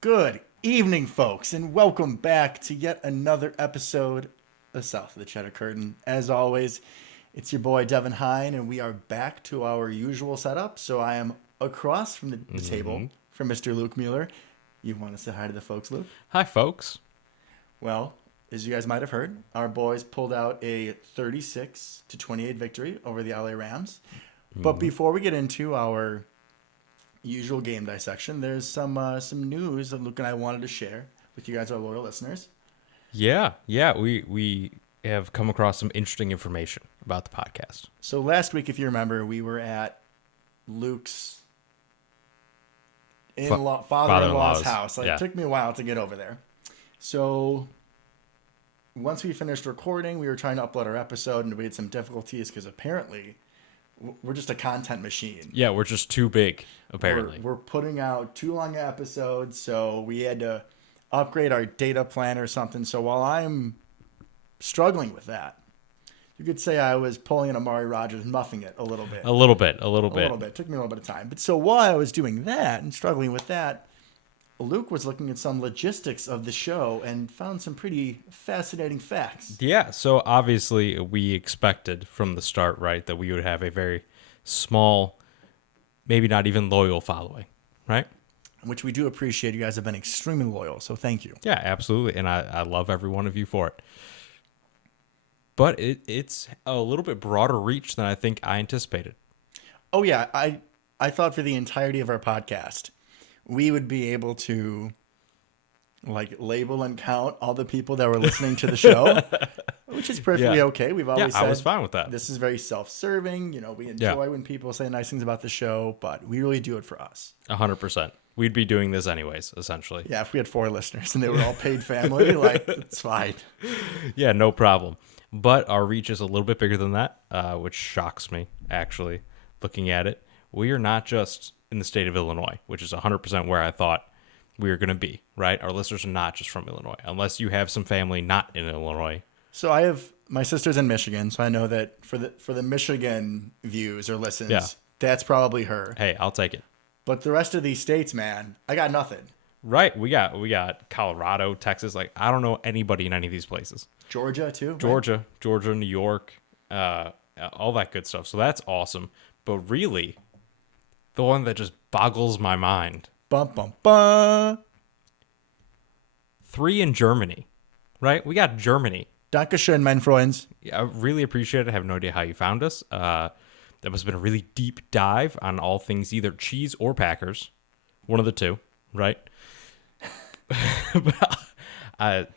Good evening, folks, and welcome back to yet another episode of South of the Cheddar Curtain. As always, it's your boy Devin Hine, and we are back to our usual setup. So I am across from the table from Mr. Luke Mueller. You want to say hi to the folks, Luke? Hi, folks. Well, as you guys might have heard, our boys pulled out a 36-28 victory over the LA Rams. But before we get into our usual game dissection, there's some news that Luke and I wanted to share with you guys, our loyal listeners. Yeah, we have come across some interesting information about the podcast. So last week, if you remember, we were at Luke's father-in-law's house. It took me a while to get over there. So once we finished recording, we were trying to upload our episode, and we had some difficulties because apparently we're just a content machine. Yeah, we're just too big, apparently. We're putting out too long episodes, so we had to upgrade our data plan or something. So while I'm struggling with that, you could say I was pulling an Amari Rodgers, muffing it a little bit. A little bit. It took me a little bit of time. But so while I was doing that and struggling with that, Luke was looking at some logistics of the show and found some pretty fascinating facts. Yeah, so obviously we expected from the start, right, that we would have a very small, maybe not even loyal following, right? Which we do appreciate. You guys have been extremely loyal, so thank you. Yeah, absolutely, and I love every one of you for it. But it's a little bit broader reach than I think I anticipated. Oh, yeah. I thought for the entirety of our podcast, we would be able to label and count all the people that were listening to the show, which is perfectly okay. We've always said I was fine with that. This is very self-serving. You know, we enjoy when people say nice things about the show, but we really do it for us. 100%. We'd be doing this anyways, essentially. Yeah, if we had 4 listeners and they were all paid family, it's fine. Yeah, no problem. But our reach is a little bit bigger than that, which shocks me, actually, looking at it. We are not just in the state of Illinois, which is 100% where I thought we were going to be, right? Our listeners are not just from Illinois, unless you have some family not in Illinois. So I have my sister's in Michigan, so I know that for the Michigan views or listens, that's probably her. Hey, I'll take it. But the rest of these states, man, I got nothing. Right, we got Colorado, Texas. I don't know anybody in any of these places. Georgia too. Georgia, New York, all that good stuff. So that's awesome. But really, the one that just boggles my mind. Bum, bum, bum. 3 in Germany, right? We got Germany. Dankeschön, mein Freunds. Yeah, I really appreciate it. I have no idea how you found us. That must have been a really deep dive on all things either cheese or Packers. One of the two, right? But, I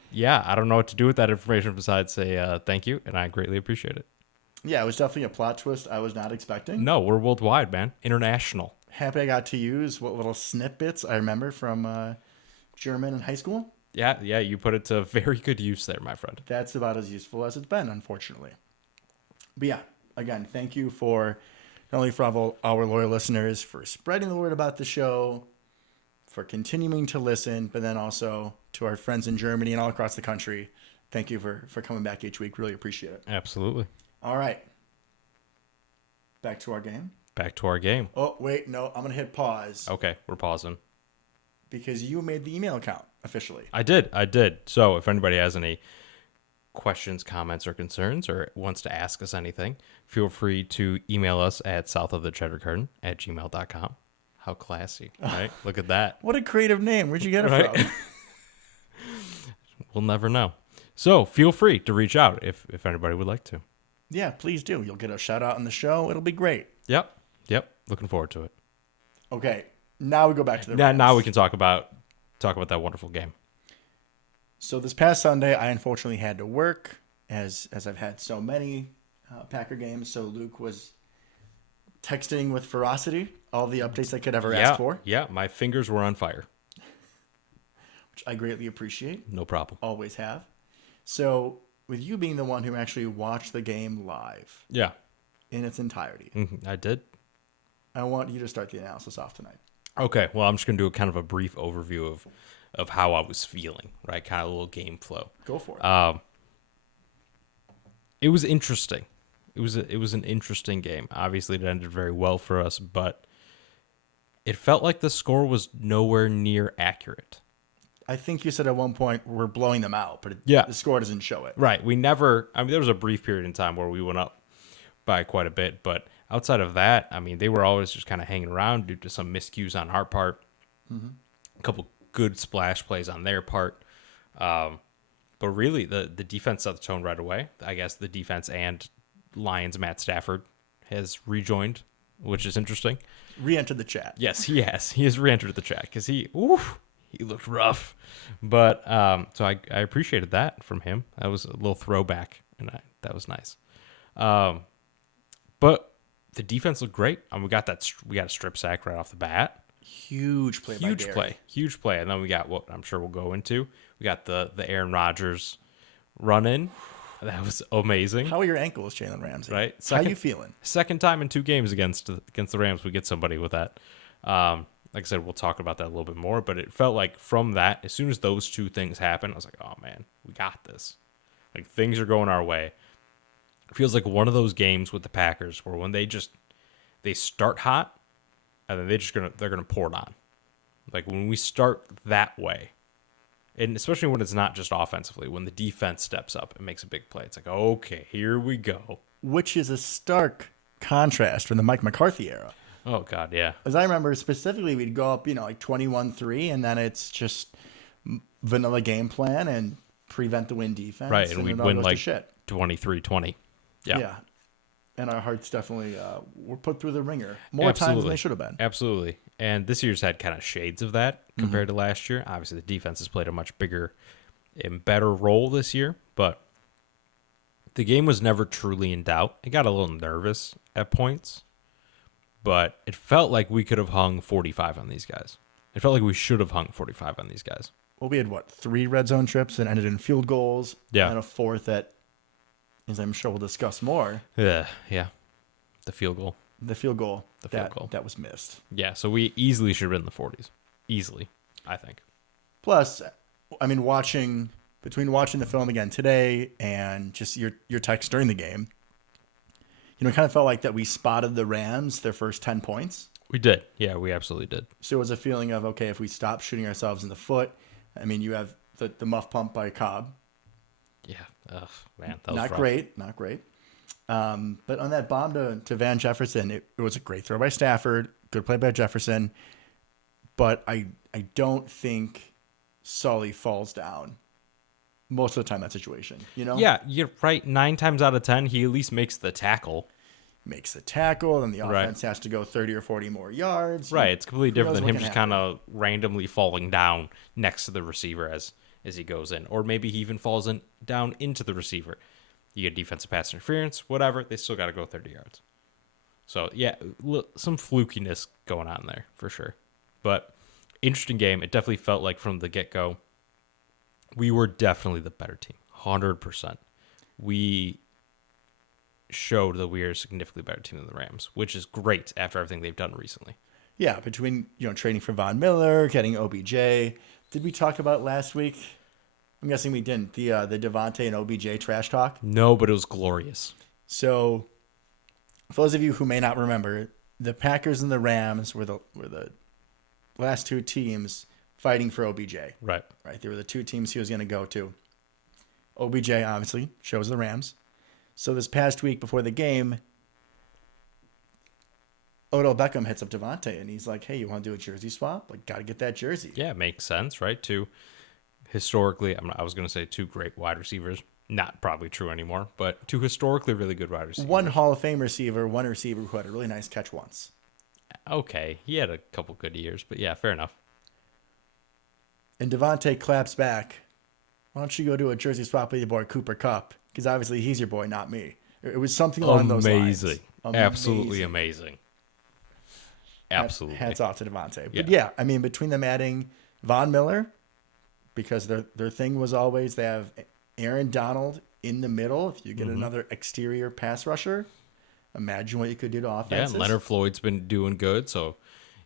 don't know what to do with that information besides say thank you, and I greatly appreciate it. Yeah, it was definitely a plot twist I was not expecting. No, we're worldwide, man. International. Happy I got to use what little snippets I remember from German in high school. Yeah, you put it to very good use there, my friend. That's about as useful as it's been, unfortunately. But yeah, again, thank you for not only for our loyal listeners for spreading the word about the show, for continuing to listen, but then also to our friends in Germany and all across the country. Thank you for coming back each week. Really appreciate it. Absolutely. All right. Back to our game. Oh, wait. No, I'm going to hit pause. Okay, we're pausing. Because you made the email account officially. I did. So if anybody has any questions, comments, or concerns, or wants to ask us anything, feel free to email us at southofthecheddarcurtain@gmail.com. How classy, right? Look at that. What a creative name. Where'd you get it from? We'll never know. So feel free to reach out if anybody would like to. Yeah, please do. You'll get a shout out on the show. It'll be great. Yep. Looking forward to it. Okay, now we go back to the Rams. Now we can talk about that wonderful game. So this past Sunday, I unfortunately had to work, as I've had so many Packer games. So Luke was texting with ferocity all the updates I could ever ask for. Yeah, my fingers were on fire. Which I greatly appreciate. No problem. Always have. So with you being the one who actually watched the game live. Yeah. In its entirety. I did. I want you to start the analysis off tonight. Okay, well, I'm just going to do a kind of a brief overview of how I was feeling, right? Kind of a little game flow. Go for it. It was interesting. It was an interesting game. Obviously, it ended very well for us, but it felt like the score was nowhere near accurate. I think you said at one point we're blowing them out, but Yeah. the score doesn't show it. Right. We never, I mean, there was a brief period in time where we went up by quite a bit, but outside of that, I mean, they were always just kind of hanging around due to some miscues on our part, a couple good splash plays on their part. But really, the defense set the tone right away. I guess the defense and Lions Matt Stafford has rejoined, which is interesting. Re-entered the chat. Yes, he has. He has re-entered the chat because he looked rough. But so I appreciated that from him. That was a little throwback, and that was nice. But the defense looked great. We got a strip sack right off the bat. Huge play by Gary. Huge play. And then we got what I'm sure we'll go into. We got the Aaron Rodgers run in. That was amazing. How are your ankles, Jalen Ramsey? Right? How you feeling? Second time in 2 games against the Rams we get somebody with that. Like I said, we'll talk about that a little bit more, but it felt like from that, as soon as those 2 things happened, I was like, oh man, we got this. Like things are going our way. It feels like one of those games with the Packers where when they start hot and then they're gonna pour it on. Like when we start that way, and especially when it's not just offensively, when the defense steps up and makes a big play, it's like, okay, here we go. Which is a stark contrast from the Mike McCarthy era. Oh God, yeah. As I remember specifically, we'd go up, like 21-3, and then it's just vanilla game plan and prevent the win defense. Right, and we'd it all win goes to like shit. 23-20. Yeah. And our hearts definitely were put through the ringer more times than they should have been. Absolutely. And this year's had kind of shades of that compared to last year. Obviously, the defense has played a much bigger and better role this year, but the game was never truly in doubt. It got a little nervous at points, but it felt like we could have hung 45 on these guys. It felt like we should have hung 45 on these guys. Well, we had, 3 red zone trips that ended in field goals, and a 4th that, as I'm sure we'll discuss more. Yeah. The field goal. The field goal. That was missed. Yeah, so we easily should have been in the 40s. Easily, I think. Plus, I mean, between watching the film again today and just your text during the game, it kind of felt like that we spotted the Rams their first 10 points. We did. Yeah, we absolutely did. So it was a feeling of, okay, if we stop shooting ourselves in the foot, I mean, you have the muff pump by Cobb. Yeah. Ugh, man, that was not rough. Not great. But on that bomb to Van Jefferson, it was a great throw by Stafford, good play by Jefferson. But I don't think Sully falls down most of the time in that situation, Yeah, you're right. 9 times out of 10, he at least makes the tackle. Makes the tackle, and the offense has to go 30 or 40 more yards. Right, it's completely different than him just happen. kind of randomly falling down next to the receiver as he goes in. Or maybe he even falls down into the receiver. You get defensive pass interference, whatever. They still got to go 30 yards. So, yeah, some flukiness going on there for sure. But interesting game. It definitely felt like from the get-go, we were definitely the better team. 100%. We showed that we are a significantly better team than the Rams, which is great after everything they've done recently. Yeah, between trading for Von Miller, getting OBJ. Did we talk about last week? I'm guessing we didn't. The Devontae and OBJ trash talk. No, but it was glorious. So, for those of you who may not remember, the Packers and the Rams were the last 2 teams fighting for OBJ. Right. They were the 2 teams he was going to go to. OBJ obviously chose the Rams. So this past week before the game, Odell Beckham hits up Devontae and he's like, "Hey, you want to do a jersey swap? Like, got to get that jersey." Yeah, it makes sense, right? Historically, I was going to say 2 great wide receivers. Not probably true anymore, but 2 historically really good wide receivers. 1 Hall of Fame receiver, 1 receiver who had a really nice catch once. Okay, he had a couple good years, but yeah, fair enough. And Devontae claps back, "Why don't you go do a jersey swap with your boy Cooper Kupp? Because obviously he's your boy, not me." It was something along those lines. Absolutely amazing. Absolutely. Hats off to Devontae. Yeah. But yeah, I mean, between them adding Von Miller, because their thing was always they have Aaron Donald in the middle. If you get another exterior pass rusher, imagine what you could do to offenses. Yeah, and Leonard Floyd's been doing good, so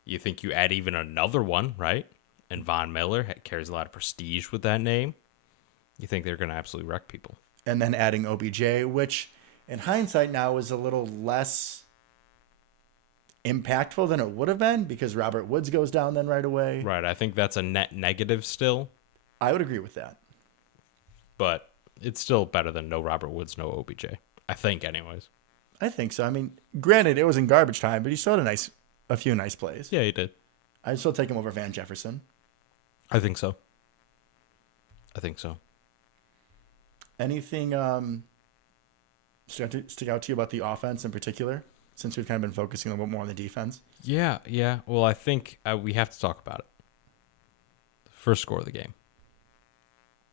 you think you add even another one, right? And Von Miller carries a lot of prestige with that name. You think they're going to absolutely wreck people. And then adding OBJ, which in hindsight now is a little less impactful than it would have been because Robert Woods goes down then right away. Right, I think that's a net negative still I would agree with that. But it's still better than no Robert Woods, no OBJ. I think, anyways. I think so. I mean, granted, it was in garbage time, but he still had a few nice plays. Yeah, he did. I'd still take him over Van Jefferson. I think so. Anything stick out to you about the offense in particular, since we've kind of been focusing a little bit more on the defense? Yeah. Well, I think we have to talk about it. The first score of the game.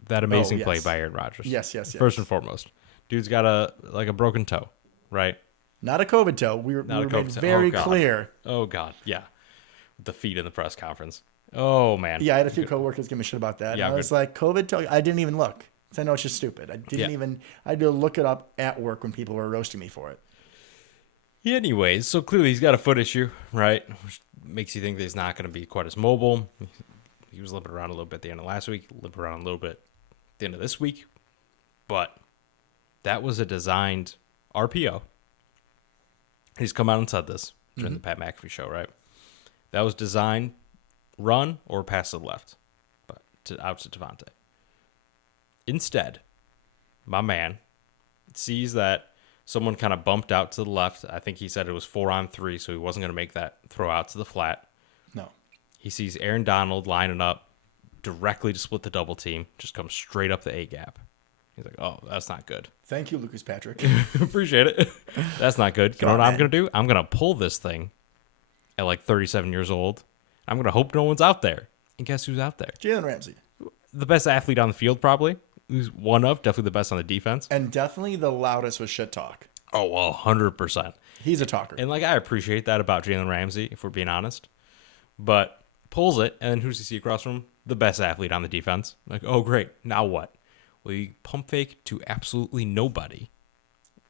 That amazing play by Aaron Rodgers. Yes. First and foremost. Dude's got a broken toe, right? Not a COVID toe. We were made very clear. Oh, God. Yeah. With the feet in the press conference. Oh, man. Yeah, I had a few coworkers give me shit about that. Yeah, I was like, COVID toe? I didn't even look. I know it's just stupid. I had to look it up at work when people were roasting me for it. Yeah, anyways, so clearly he's got a foot issue, right? Which makes you think that he's not going to be quite as mobile. He was limping around a little bit at the end of last week, limping around a little bit at the end of this week. But that was a designed RPO. He's come out and said this during the Pat McAfee show, right? That was designed run or pass to the left, but out to Devontae. Instead, my man sees that someone kind of bumped out to the left. I think he said it was 4-on-3, so he wasn't going to make that throw out to the flat. No. He sees Aaron Donald lining up directly to split the double team, just comes straight up the A gap. He's like, oh, that's not good. Thank you, Lucas Patrick. Appreciate it. That's not good. You know what I'm going to do? I'm going to pull this thing at like 37 years old. I'm going to hope no one's out there. And guess who's out there? Jalen Ramsey. The best athlete on the field, probably. Who's one of, definitely the best on the defense. And definitely the loudest with shit talk. Oh, well, 100%. He's a talker. And, I appreciate that about Jalen Ramsey, if we're being honest. But pulls it, and then who's he see across from him? The best athlete on the defense. Like, oh, great. Now what? Well, you pump fake to absolutely nobody,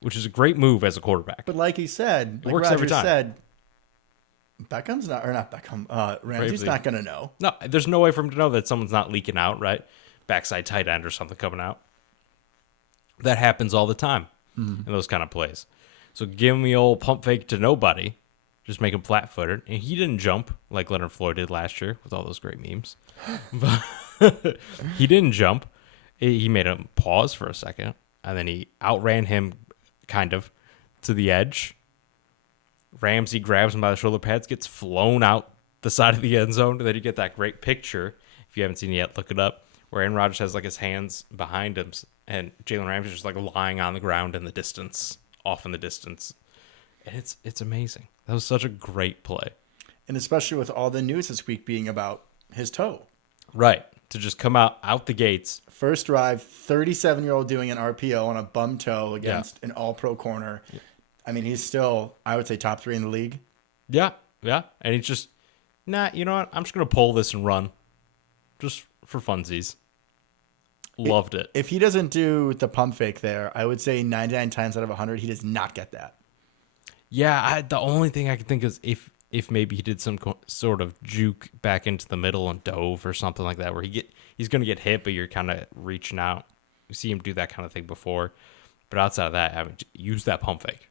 which is a great move as a quarterback. But like he said, it works every time. Said, Ramsey's not going to know. No, there's no way for him to know that someone's not leaking out, right? Backside tight end or something coming out. That happens all the time in those kind of plays. So give him the old pump fake to nobody. Just make him flat-footed. And he didn't jump like Leonard Floyd did last year with all those great memes. But he didn't jump. He made him pause for a second. And then he outran him kind of to the edge. Ramsey grabs him by the shoulder pads, gets flown out the side of the end zone. And then you get that great picture. If you haven't seen it yet, look it up. Where Aaron Rodgers has his hands behind him. And Jalen Ramsey's just lying on the ground in the distance. Off in the distance. And it's amazing. That was such a great play. And especially with all the news this week being about his toe. Right. To just come out the gates. First drive, 37-year-old doing an RPO on a bum toe against an all-pro corner. Yeah. I mean, he's still, I would say, top 3 in the league. Yeah. And he's just, you know what? I'm just going to pull this and run. Just for funsies. Loved it. If he doesn't do the pump fake there, I would say 99 times out of 100, he does not get that. Yeah, the only thing I can think is if maybe he did some sort of juke back into the middle and dove or something like that, where he's going to get hit, but you're kind of reaching out. You see him do that kind of thing before. But outside of that, I mean, use that pump fake.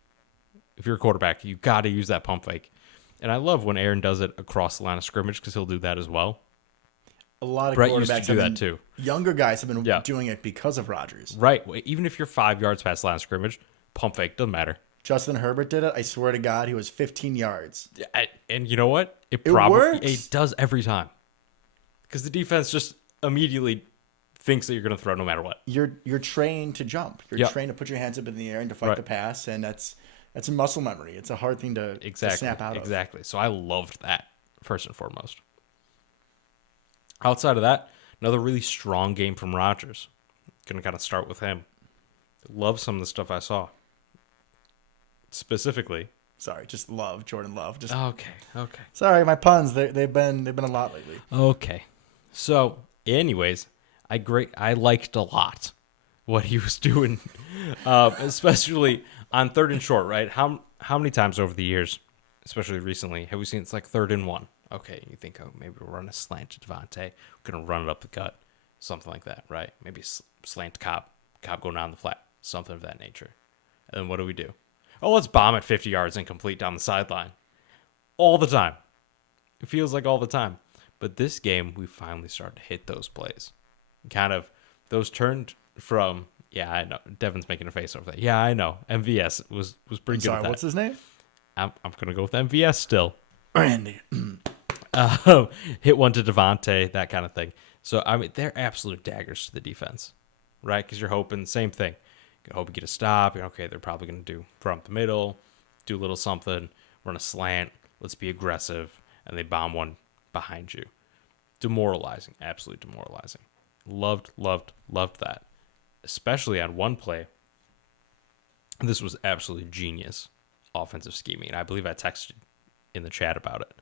If you're a quarterback, you got to use that pump fake. And I love when Aaron does it across the line of scrimmage because he'll do that as well. A lot of Brett quarterbacks used to do that too. Younger guys have been doing it because of Rodgers. Right. Even if you're 5 yards past the line of scrimmage, pump fake, doesn't matter. Justin Herbert did it. I swear to God, he was 15 yards. And you know what? It works. It does every time. Because the defense just immediately thinks that you're going to throw no matter what. You're trained to jump. You're trained to put your hands up in the air and to fight the pass, and that's a muscle memory. It's a hard thing to snap out of. Exactly. So I loved that, first and foremost. Outside of that, another really strong game from Rodgers. Going to kind of start with him. Love some of the stuff I saw. Specifically. Sorry, just love Jordan Love. Just okay. Sorry, my puns. They've been a lot lately. Okay. So, anyways, I liked a lot what he was doing, especially on 3rd and short. Right? How many times over the years, especially recently, have we seen it's like 3rd and 1? Okay, you think, maybe we'll run a slant to Devontae. We're gonna run it up the gut, something like that, right? Maybe slant to Cobb going down the flat, something of that nature. And then what do? Oh, let's bomb it 50 yards and complete down the sideline. All the time. It feels like all the time. But this game, we finally started to hit those plays. Kind of those turned from, yeah, I know. Devin's making a face over there. Yeah, I know. MVS was pretty good Sorry, at that. what's his name? I'm going to go with MVS still. Randy. Hit one to Devontae, that kind of thing. So, I mean, they're absolute daggers to the defense, right? Because you're hoping, same thing. You hope you get a stop. You're okay, they're probably going to do from the middle, do a little something, run a slant, let's be aggressive, and they bomb one behind you. Demoralizing, absolutely demoralizing. Loved that. Especially on one play. This was absolutely genius offensive scheming. And I believe I texted in the chat about it.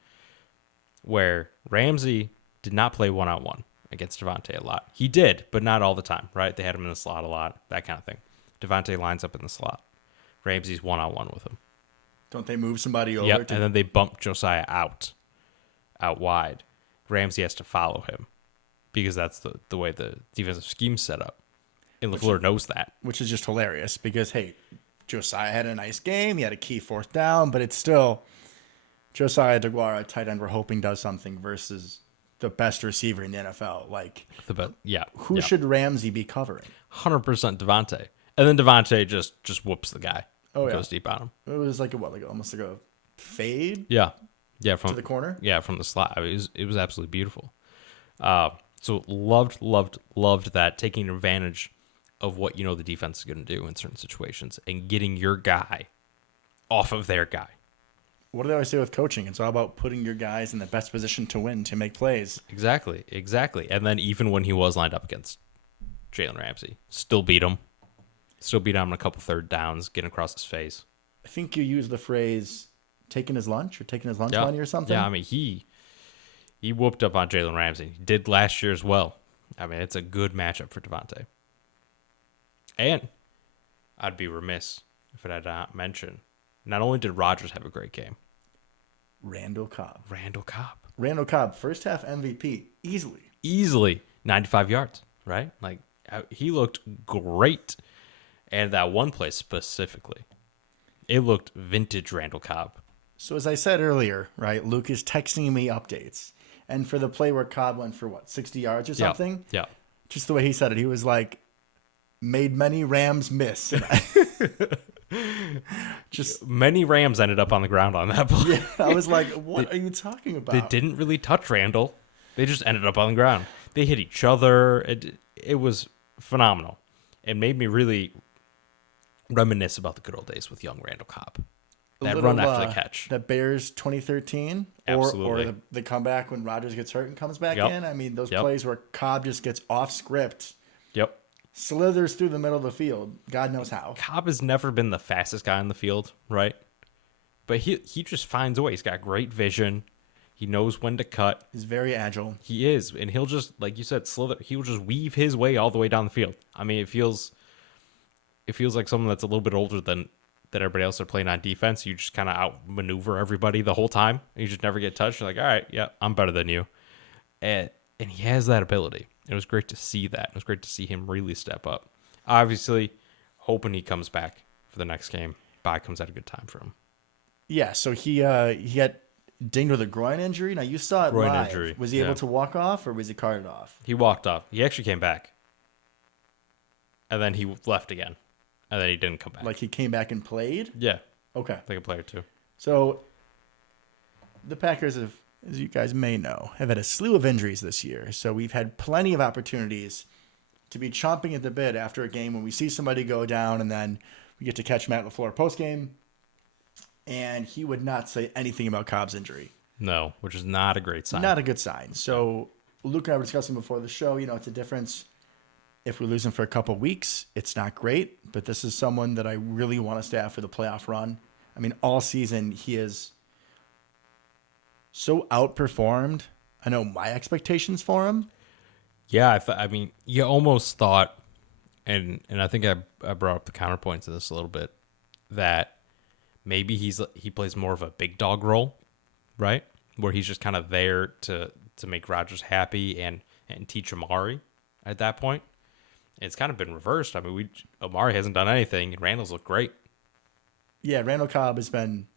Where Ramsey did not play one-on-one against Devontae a lot. He did, but not all the time, right? They had him in the slot a lot, that kind of thing. Devontae lines up in the slot. Ramsey's one-on-one with him. Don't they move somebody over? Yep, and then they bump Josiah out wide. Ramsey has to follow him because that's the way the defensive scheme's set up. And LaFleur knows that. Which is just hilarious because, hey, Josiah had a nice game. He had a key fourth down, but it's still Josiah DeGuara, tight end, we're hoping does something versus the best receiver in the NFL. Like, who should Ramsey be covering? 100% Devontae. And then Devontae just whoops the guy. Goes deep on him. It was like almost like a fade. Yeah, from to the corner. Yeah, from the slot. I mean, it was absolutely beautiful. So loved that, taking advantage of what the defense is going to do in certain situations and getting your guy off of their guy. What do they always say with coaching? It's all about putting your guys in the best position to win, to make plays. Exactly. And then even when he was lined up against Jalen Ramsey, still beat him. Still beat him on a couple third downs, getting across his face. I think you used the phrase taking his lunch money or something. Yeah, I mean, he whooped up on Jalen Ramsey. He did last year as well. I mean, it's a good matchup for Devontae. And I'd be remiss if I did not mention, not only did Rodgers have a great game. Randall Cobb. Randall Cobb, first half MVP, easily. 95 yards, right? Like, he looked great. And that one play specifically, it looked vintage Randall Cobb. So as I said earlier, right, Luke is texting me updates. And for the play where Cobb went for 60 yards or something? Yeah. Just the way he said it, he was like, made many Rams miss. Just many Rams ended up on the ground on that play. Yeah, I was like, what are you talking about? They didn't really touch Randall. They just ended up on the ground. They hit each other. It was phenomenal. It made me really reminisce about the good old days with young Randall Cobb. That run after the catch. That Bears 2013. Absolutely. Or the comeback when Rodgers gets hurt and comes back in. I mean, those plays where Cobb just gets off script. Yep. Slithers through the middle of the field. God knows how. Cobb has never been the fastest guy on the field, right? But he just finds a way. He's got great vision. He knows when to cut. He's very agile. He is. And he'll just, like you said, slither. He'll just weave his way all the way down the field. I mean, it feels like someone that's a little bit older than everybody else are playing on defense. You just kind of outmaneuver everybody the whole time. You just never get touched. You're like, all right, yeah, I'm better than you. And he has that ability. It was great to see that. It was great to see him really step up. Obviously, hoping he comes back for the next game. Bye comes at a good time for him. Yeah, so he got dinged with a groin injury. Now, you saw it live. Injury. Was he able to walk off or was he carted off? He walked off. He actually came back. And then he left again. And then he didn't come back. Like he came back and played? Yeah. Okay. Like a player too. So the Packers have, as you guys may know, have had a slew of injuries this year. So we've had plenty of opportunities to be chomping at the bit after a game when we see somebody go down and then we get to catch Matt LaFleur post-game. And he would not say anything about Cobb's injury. No, which is not a great sign. Not a good sign. So Luke and I were discussing before the show, it's a difference. If we lose him for a couple of weeks, it's not great, but this is someone that I really want to stay out for the playoff run. I mean, all season he is so outperformed. I know my expectations for him. Yeah, I mean, you almost thought, and I think I brought up the counterpoint to this a little bit, that maybe he plays more of a big dog role, right? Where he's just kind of there to make Rodgers happy and teach Amari at that point. It's kind of been reversed. I mean, Amari hasn't done anything, and Randall's looked great. Yeah, Randall Cobb has been,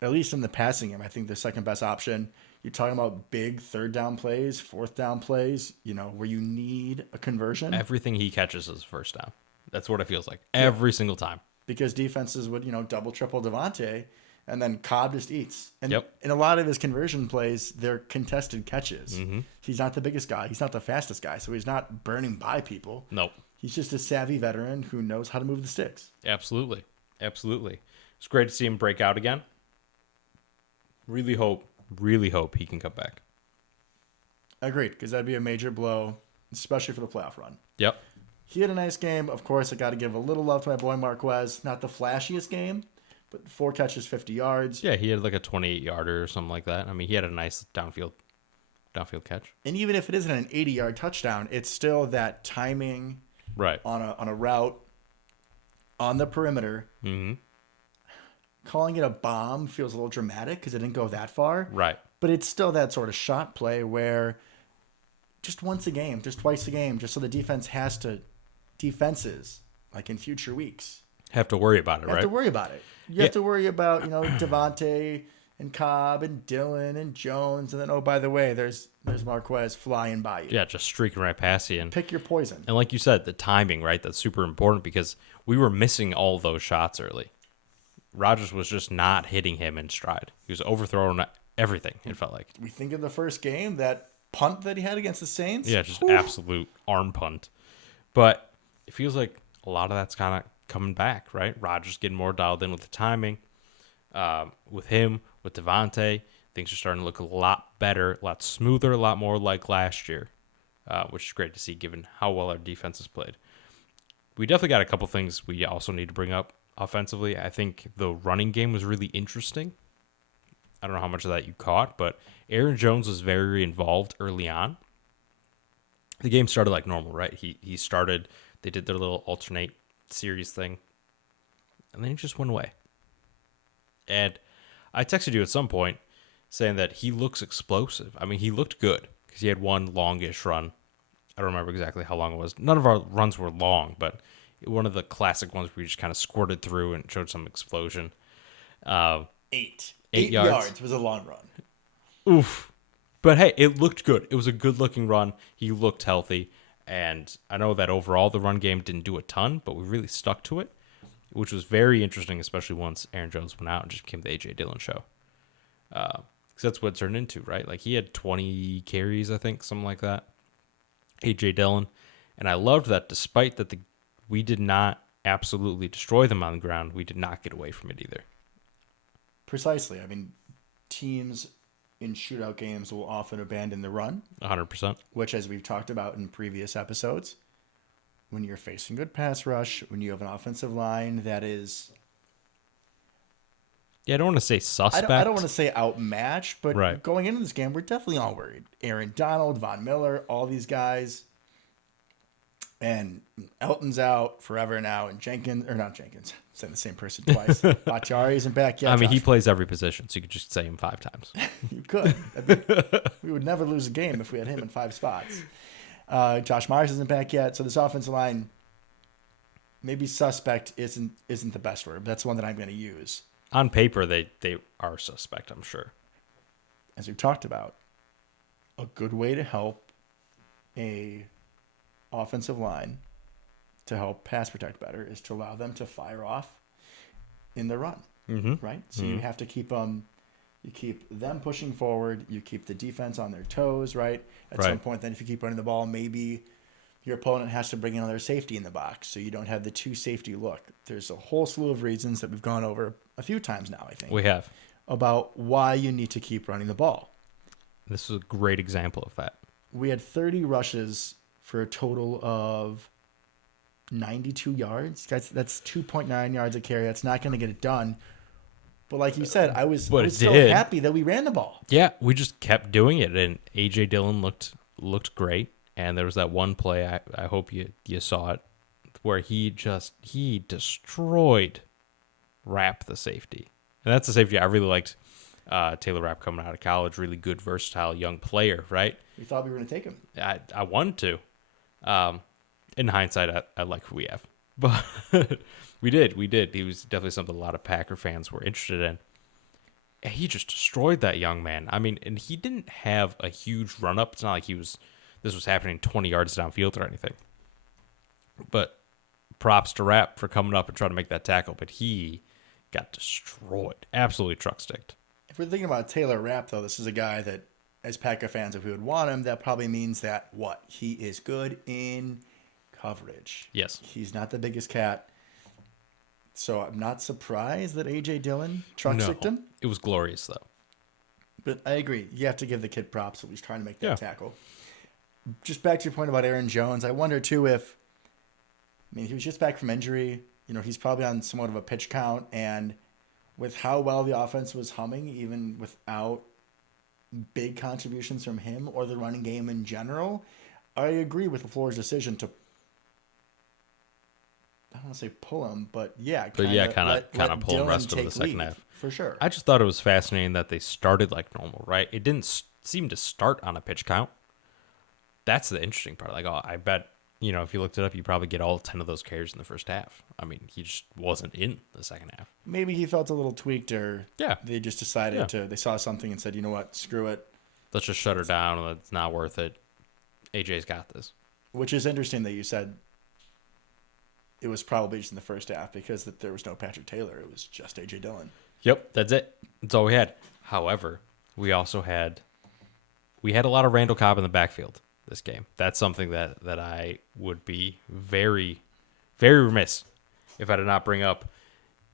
at least in the passing game, I think the second best option. You're talking about big third down plays, fourth down plays, where you need a conversion. Everything he catches is a first down. That's what it feels like every single time. Because defenses would, double, triple Devontae, and then Cobb just eats. And Yep. in a lot of his conversion plays, they're contested catches. Mm-hmm. He's not the biggest guy. He's not the fastest guy. So he's not burning by people. Nope. He's just a savvy veteran who knows how to move the sticks. Absolutely. It's great to see him break out again. Really hope he can come back. Agreed, because that'd be a major blow, especially for the playoff run. Yep. He had a nice game. Of course, I got to give a little love to my boy Marquez. Not the flashiest game, but 4 catches, 50 yards. Yeah, he had like a 28-yarder or something like that. I mean, he had a nice downfield catch. And even if it isn't an 80-yard touchdown, it's still that timing Right. on a route on the perimeter. Mm-hmm. Calling it a bomb feels a little dramatic because it didn't go that far. Right. But it's still that sort of shot play where just once a game, just twice a game, just so the defenses, like in future weeks, Have to worry about it, right? have to worry about it. You have to worry about, Devontae and Cobb and Dylan and Jones. And then, oh, by the way, there's Marquez flying by you. Yeah, just streaking right past you. And Pick your poison. like you said, the timing, right? That's super important because we were missing all those shots early. Rodgers was just not hitting him in stride. He was overthrowing everything, it felt like. We think of the first game, that punt that he had against the Saints. Yeah, just absolute arm punt. But it feels like a lot of that's kind of coming back, right? Rodgers getting more dialed in with the timing. With him, with Devontae, things are starting to look a lot better, a lot smoother, a lot more like last year, which is great to see given how well our defense has played. We definitely got a couple things we also need to bring up offensively. I think the running game was really interesting. I don't know how much of that you caught, but Aaron Jones was very involved early on. The game started like normal, right? He started, they did their little alternate series thing, and then he just went away. And I texted you at some point saying that he looks explosive. I mean, he looked good because he had one longish run. I don't remember exactly how long it was. None of our runs were long, but one of the classic ones where we just kind of squirted through and showed some explosion. 8 8 yards was a long run. Oof. But hey, it looked good. It was a good-looking run. He looked healthy. And I know that overall the run game didn't do a ton, but we really stuck to it, which was very interesting, especially once Aaron Jones went out and just became the A.J. Dillon show. Because that's what it turned into, right? Like, he had 20 carries, I think, something like that. A.J. Dillon. And I loved that despite that we did not absolutely destroy them on the ground, we did not get away from it either. Precisely. I mean, teams in shootout games will often abandon the run. 100%. Which, as we've talked about in previous episodes, when you're facing good pass rush, when you have an offensive line that is... Yeah, I don't want to say suspect. I don't want to say outmatched, but right. Going into this game, we're definitely all worried. Aaron Donald, Von Miller, all these guys. And Elton's out forever now, and Jenkins, or not Jenkins, saying the same person twice. Bakhtiari isn't back yet. I mean, he plays every position, so you could just say him 5 times. You could. We would never lose a game if we had him in 5 spots. Josh Myers isn't back yet, so this offensive line, maybe suspect isn't the best word, but that's the one that I'm going to use. On paper, they are suspect, I'm sure. As we've talked about, a good way to help a offensive line to help pass protect better is to allow them to fire off in the run, right? So you have to keep them pushing forward. You keep the defense on their toes, right? At some point, then if you keep running the ball, maybe your opponent has to bring another safety in the box, so you don't have the 2 safety look. There's a whole slew of reasons that we've gone over a few times now, I think. We have. About why you need to keep running the ball. This is a great example of that. We had 30 rushes for a total of 92 yards. That's 2.9 yards a carry. That's not going to get it done. But like you said, I was so happy that we ran the ball. Yeah, we just kept doing it, and A.J. Dillon looked great. And there was that one play, I hope you saw it, where he destroyed Rapp, the safety. And that's the safety I really liked. Taylor Rapp coming out of college, really good, versatile young player, right? We thought we were going to take him. I wanted to. In hindsight, I like who we have. But we did. He was definitely something a lot of Packer fans were interested in. he just destroyed that young man. I mean, and he didn't have a huge run up. It's not like this was happening 20 yards downfield or anything. But props to Rapp for coming up and trying to make that tackle. But he got destroyed. Absolutely truck sticked. If we're thinking about Taylor Rapp, though, this is a guy that, as Packer fans, if we would want him, that probably means that what? He is good in coverage. Yes. He's not the biggest cat. So I'm not surprised that A.J. Dillon truck sticked him. It was glorious, though. But I agree. You have to give the kid props that he's trying to make that tackle. Just back to your point about Aaron Jones, I wonder, too, he was just back from injury. He's probably on somewhat of a pitch count. And with how well the offense was humming, even without big contributions from him or the running game in general, I agree with LaFleur's decision to, I don't want to say pull him, but kind of pull him rest of the second half. For sure. I just thought it was fascinating that they started like normal, right? It didn't seem to start on a pitch count. That's the interesting part. Like, I bet, if you looked it up, you probably get all 10 of those carries in the first half. I mean, he just wasn't in the second half. Maybe he felt a little tweaked, or they just decided they saw something and said, you know what, screw it. Let's just shut her down. It's not worth it. AJ's got this. Which is interesting that you said it was probably just in the first half, because there was no Patrick Taylor. It was just A.J. Dillon. Yep, that's it. That's all we had. However, we also had a lot of Randall Cobb in the backfield this game. That's something that I would be very, very remiss if I did not bring up,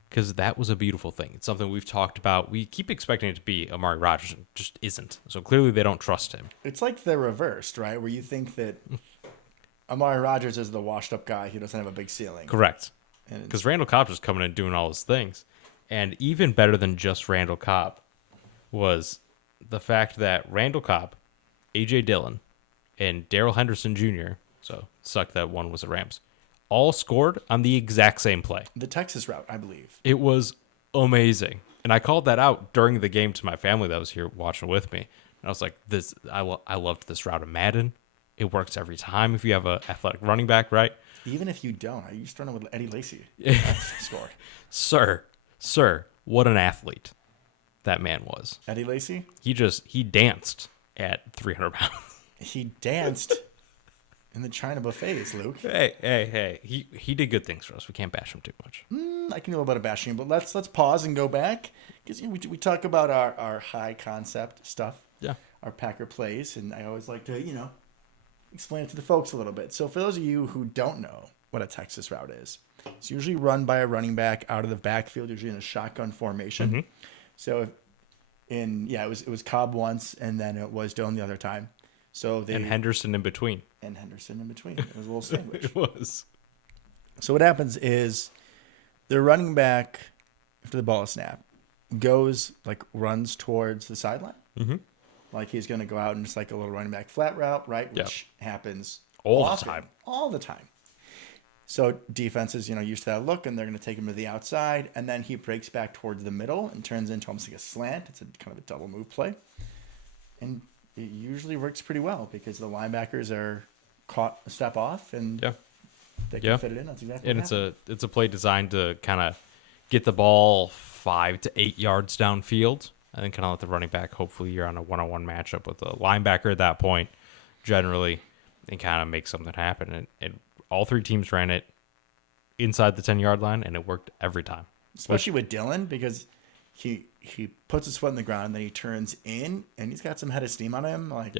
because that was a beautiful thing. It's something we've talked about. We keep expecting it to be Amari Rodgers. It just isn't. So clearly they don't trust him. It's like the reversed, right? Where you think that Amari Rodgers is the washed-up guy who doesn't have a big ceiling. Correct. Because Randall Cobb was coming in and doing all his things. And even better than just Randall Cobb was the fact that Randall Cobb, A.J. Dillon, and Darrell Henderson Jr., so sucked that one was the Rams, all scored on the exact same play. The Texas route, I believe. It was amazing. And I called that out during the game to my family that was here watching with me. And I was like, I loved this route of Madden. It works every time if you have an athletic running back, right? Even if you don't. I used to run with Eddie Lacy. Scored. Sir, what an athlete that man was. Eddie Lacy? He danced at 300 pounds. He danced in the China buffets, Luke. Hey. He did good things for us. We can't bash him too much. I can do a little bit of bashing, but let's pause and go back. Because we talk about our high concept stuff. Yeah. Our Packer plays. And I always like to, explain it to the folks a little bit. So for those of you who don't know what a Texas route is, it's usually run by a running back out of the backfield, usually in a shotgun formation. Mm-hmm. So it was Cobb once, and then it was Dillon the other time. And Henderson in between. It was a little sandwich. It was. So what happens is the running back, after the ball is snapped, runs towards the sideline. Mm-hmm. Like he's going to go out and just like a little running back flat route, right? Which happens all the time. So defenses, used to that look, and they're going to take him to the outside, and then he breaks back towards the middle and turns into almost like a slant. It's kind of a double move play. And it usually works pretty well because the linebackers are caught a step off, and they can fit it in. That's exactly what happened. It's a play designed to kind of get the ball 5 to 8 yards downfield, and then kind of let the running back, hopefully you're on a one-on-one matchup with the linebacker at that point, generally, and kind of make something happen. And all three teams ran it inside the 10-yard line, and it worked every time. Especially with Dillon, because he puts his foot in the ground, and then he turns in, and he's got some head of steam on him. What are you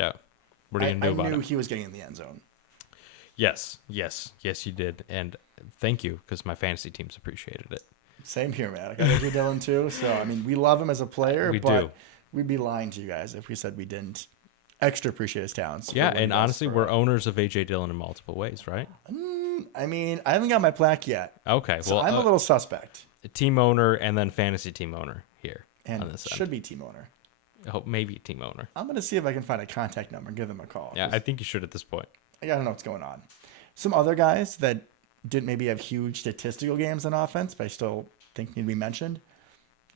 going to do about it? I knew he was getting in the end zone. Yes, you did. And thank you, because my fantasy teams appreciated it. Same here, man. I got A.J. Dillon, too. So, we love him as a player, but we'd be lying to you guys if we said we didn't extra appreciate his talents. Yeah, and honestly, we're owners of A.J. Dillon in multiple ways, right? I haven't got my plaque yet. Okay, so I'm a little suspect. Team owner and then fantasy team owner here. And on this should be team owner. I hope maybe team owner. I'm going to see if I can find a contact number and give them a call. Yeah, I think you should at this point. I got to know what's going on. Some other guys that didn't maybe have huge statistical games on offense, but I still think need to be mentioned.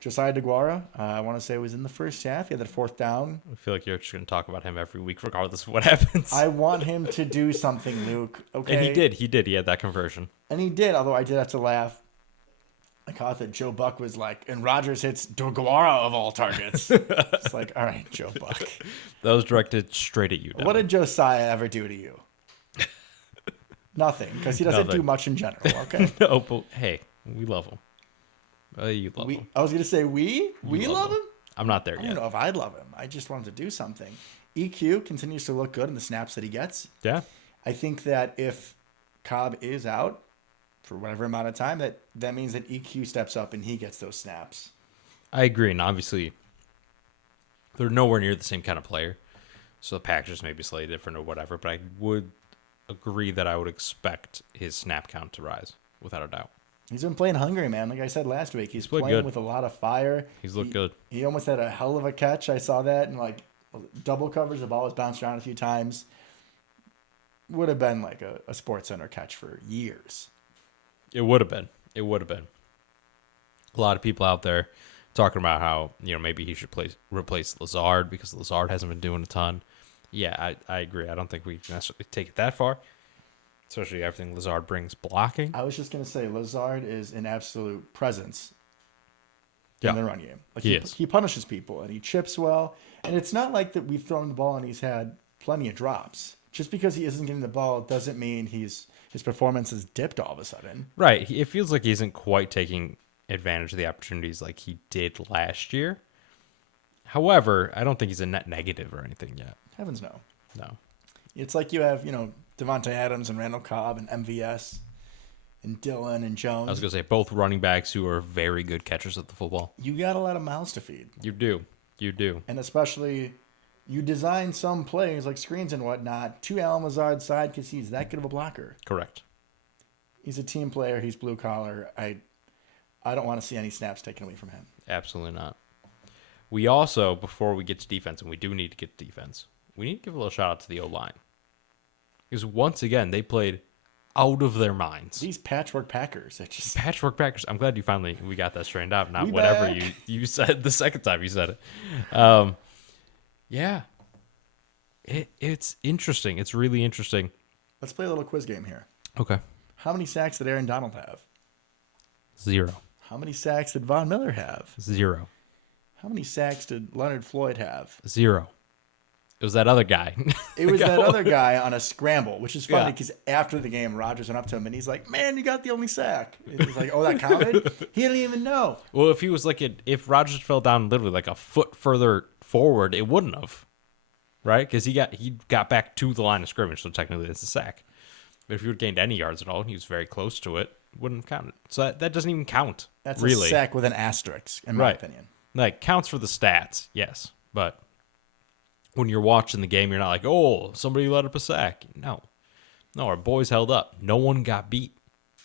Josiah DeGuara, I want to say, was in the first half. He had that fourth down. I feel like you're just going to talk about him every week, regardless of what happens. I want him to do something, Luke. Okay. And he did. He had that conversion. And he did, although I did have to laugh. I caught that Joe Buck was like, and Rodgers hits Doguara of all targets. It's like, all right, Joe Buck. That was directed straight at you. Devin. What did Josiah ever do to you? Nothing, because he doesn't do Nothing. much in general. Okay. No, but hey, we love him. You love him. I was gonna say we love him. I'm not there I yet. don't know if I'd love him. I just want him to do something. EQ continues to look good in the snaps that he gets. Yeah. I think that if Cobb is out for whatever amount of time, that means that EQ steps up and he gets those snaps. I agree, and obviously, they're nowhere near the same kind of player, so the packages may be slightly different or whatever. But I would agree that I would expect his snap count to rise without a doubt. He's been playing hungry, man. Like I said last week, he's played playing good. with a lot of fire. He's looked good. He almost had a hell of a catch. I saw that, and like double covers, the ball was bounced around a few times. Would have been like a Sports Center catch for years. It would have been. It would have been. A lot of people out there talking about how maybe he should replace Lazard because Lazard hasn't been doing a ton. Yeah, I agree. I don't think we can necessarily take it that far, especially everything Lazard brings blocking. I was just gonna say Lazard is an absolute presence Yeah. in the run game. Like He is. He punishes people and he chips well. And it's not like that we've thrown the ball and he's had plenty of drops. Just because he isn't getting the ball doesn't mean his performance has dipped all of a sudden. Right. It feels like he isn't quite taking advantage of the opportunities like he did last year. However, I don't think he's a net negative or anything yet. Heavens no. No. It's like you have, Devontae Adams and Randall Cobb and MVS and Dylan and Jones. I was going to say both running backs who are very good catchers of the football. You got a lot of mouths to feed. You do. You do. And especially you design some plays like screens and whatnot to Alan Lazard's side because he's that good of a blocker. Correct. He's a team player. He's blue collar. I don't want to see any snaps taken away from him. Absolutely not. We also, before we get to defense, and we do need to get to defense, we need to give a little shout out to the O-line. Because once again, they played out of their minds. These patchwork Packers. Patchwork Packers. I'm glad we got that straightened out, not We whatever back. you said the second time you said it. Yeah. It's interesting. It's really interesting. Let's play a little quiz game here. Okay. How many sacks did Aaron Donald have? 0. How many sacks did Von Miller have? 0. How many sacks did Leonard Floyd have? 0. It was that other guy. It was that other guy on a scramble, which is funny Yeah. because after the game, Rodgers went up to him and he's like, "Man, you got the only sack." And he's like, "Oh, that counted?" He didn't even know. Well, if he was if Rodgers fell down literally like a foot further forward, it wouldn't have, right? Because he got back to the line of scrimmage, so technically it's a sack. But if he would have gained any yards at all, and he was very close to it, wouldn't have counted. So that doesn't even count. That's really a sack with an asterisk, in my Right. opinion. Like counts for the stats, yes, but when you're watching the game, you're not like, oh, somebody let up a sack. No, our boys held up. No one got beat,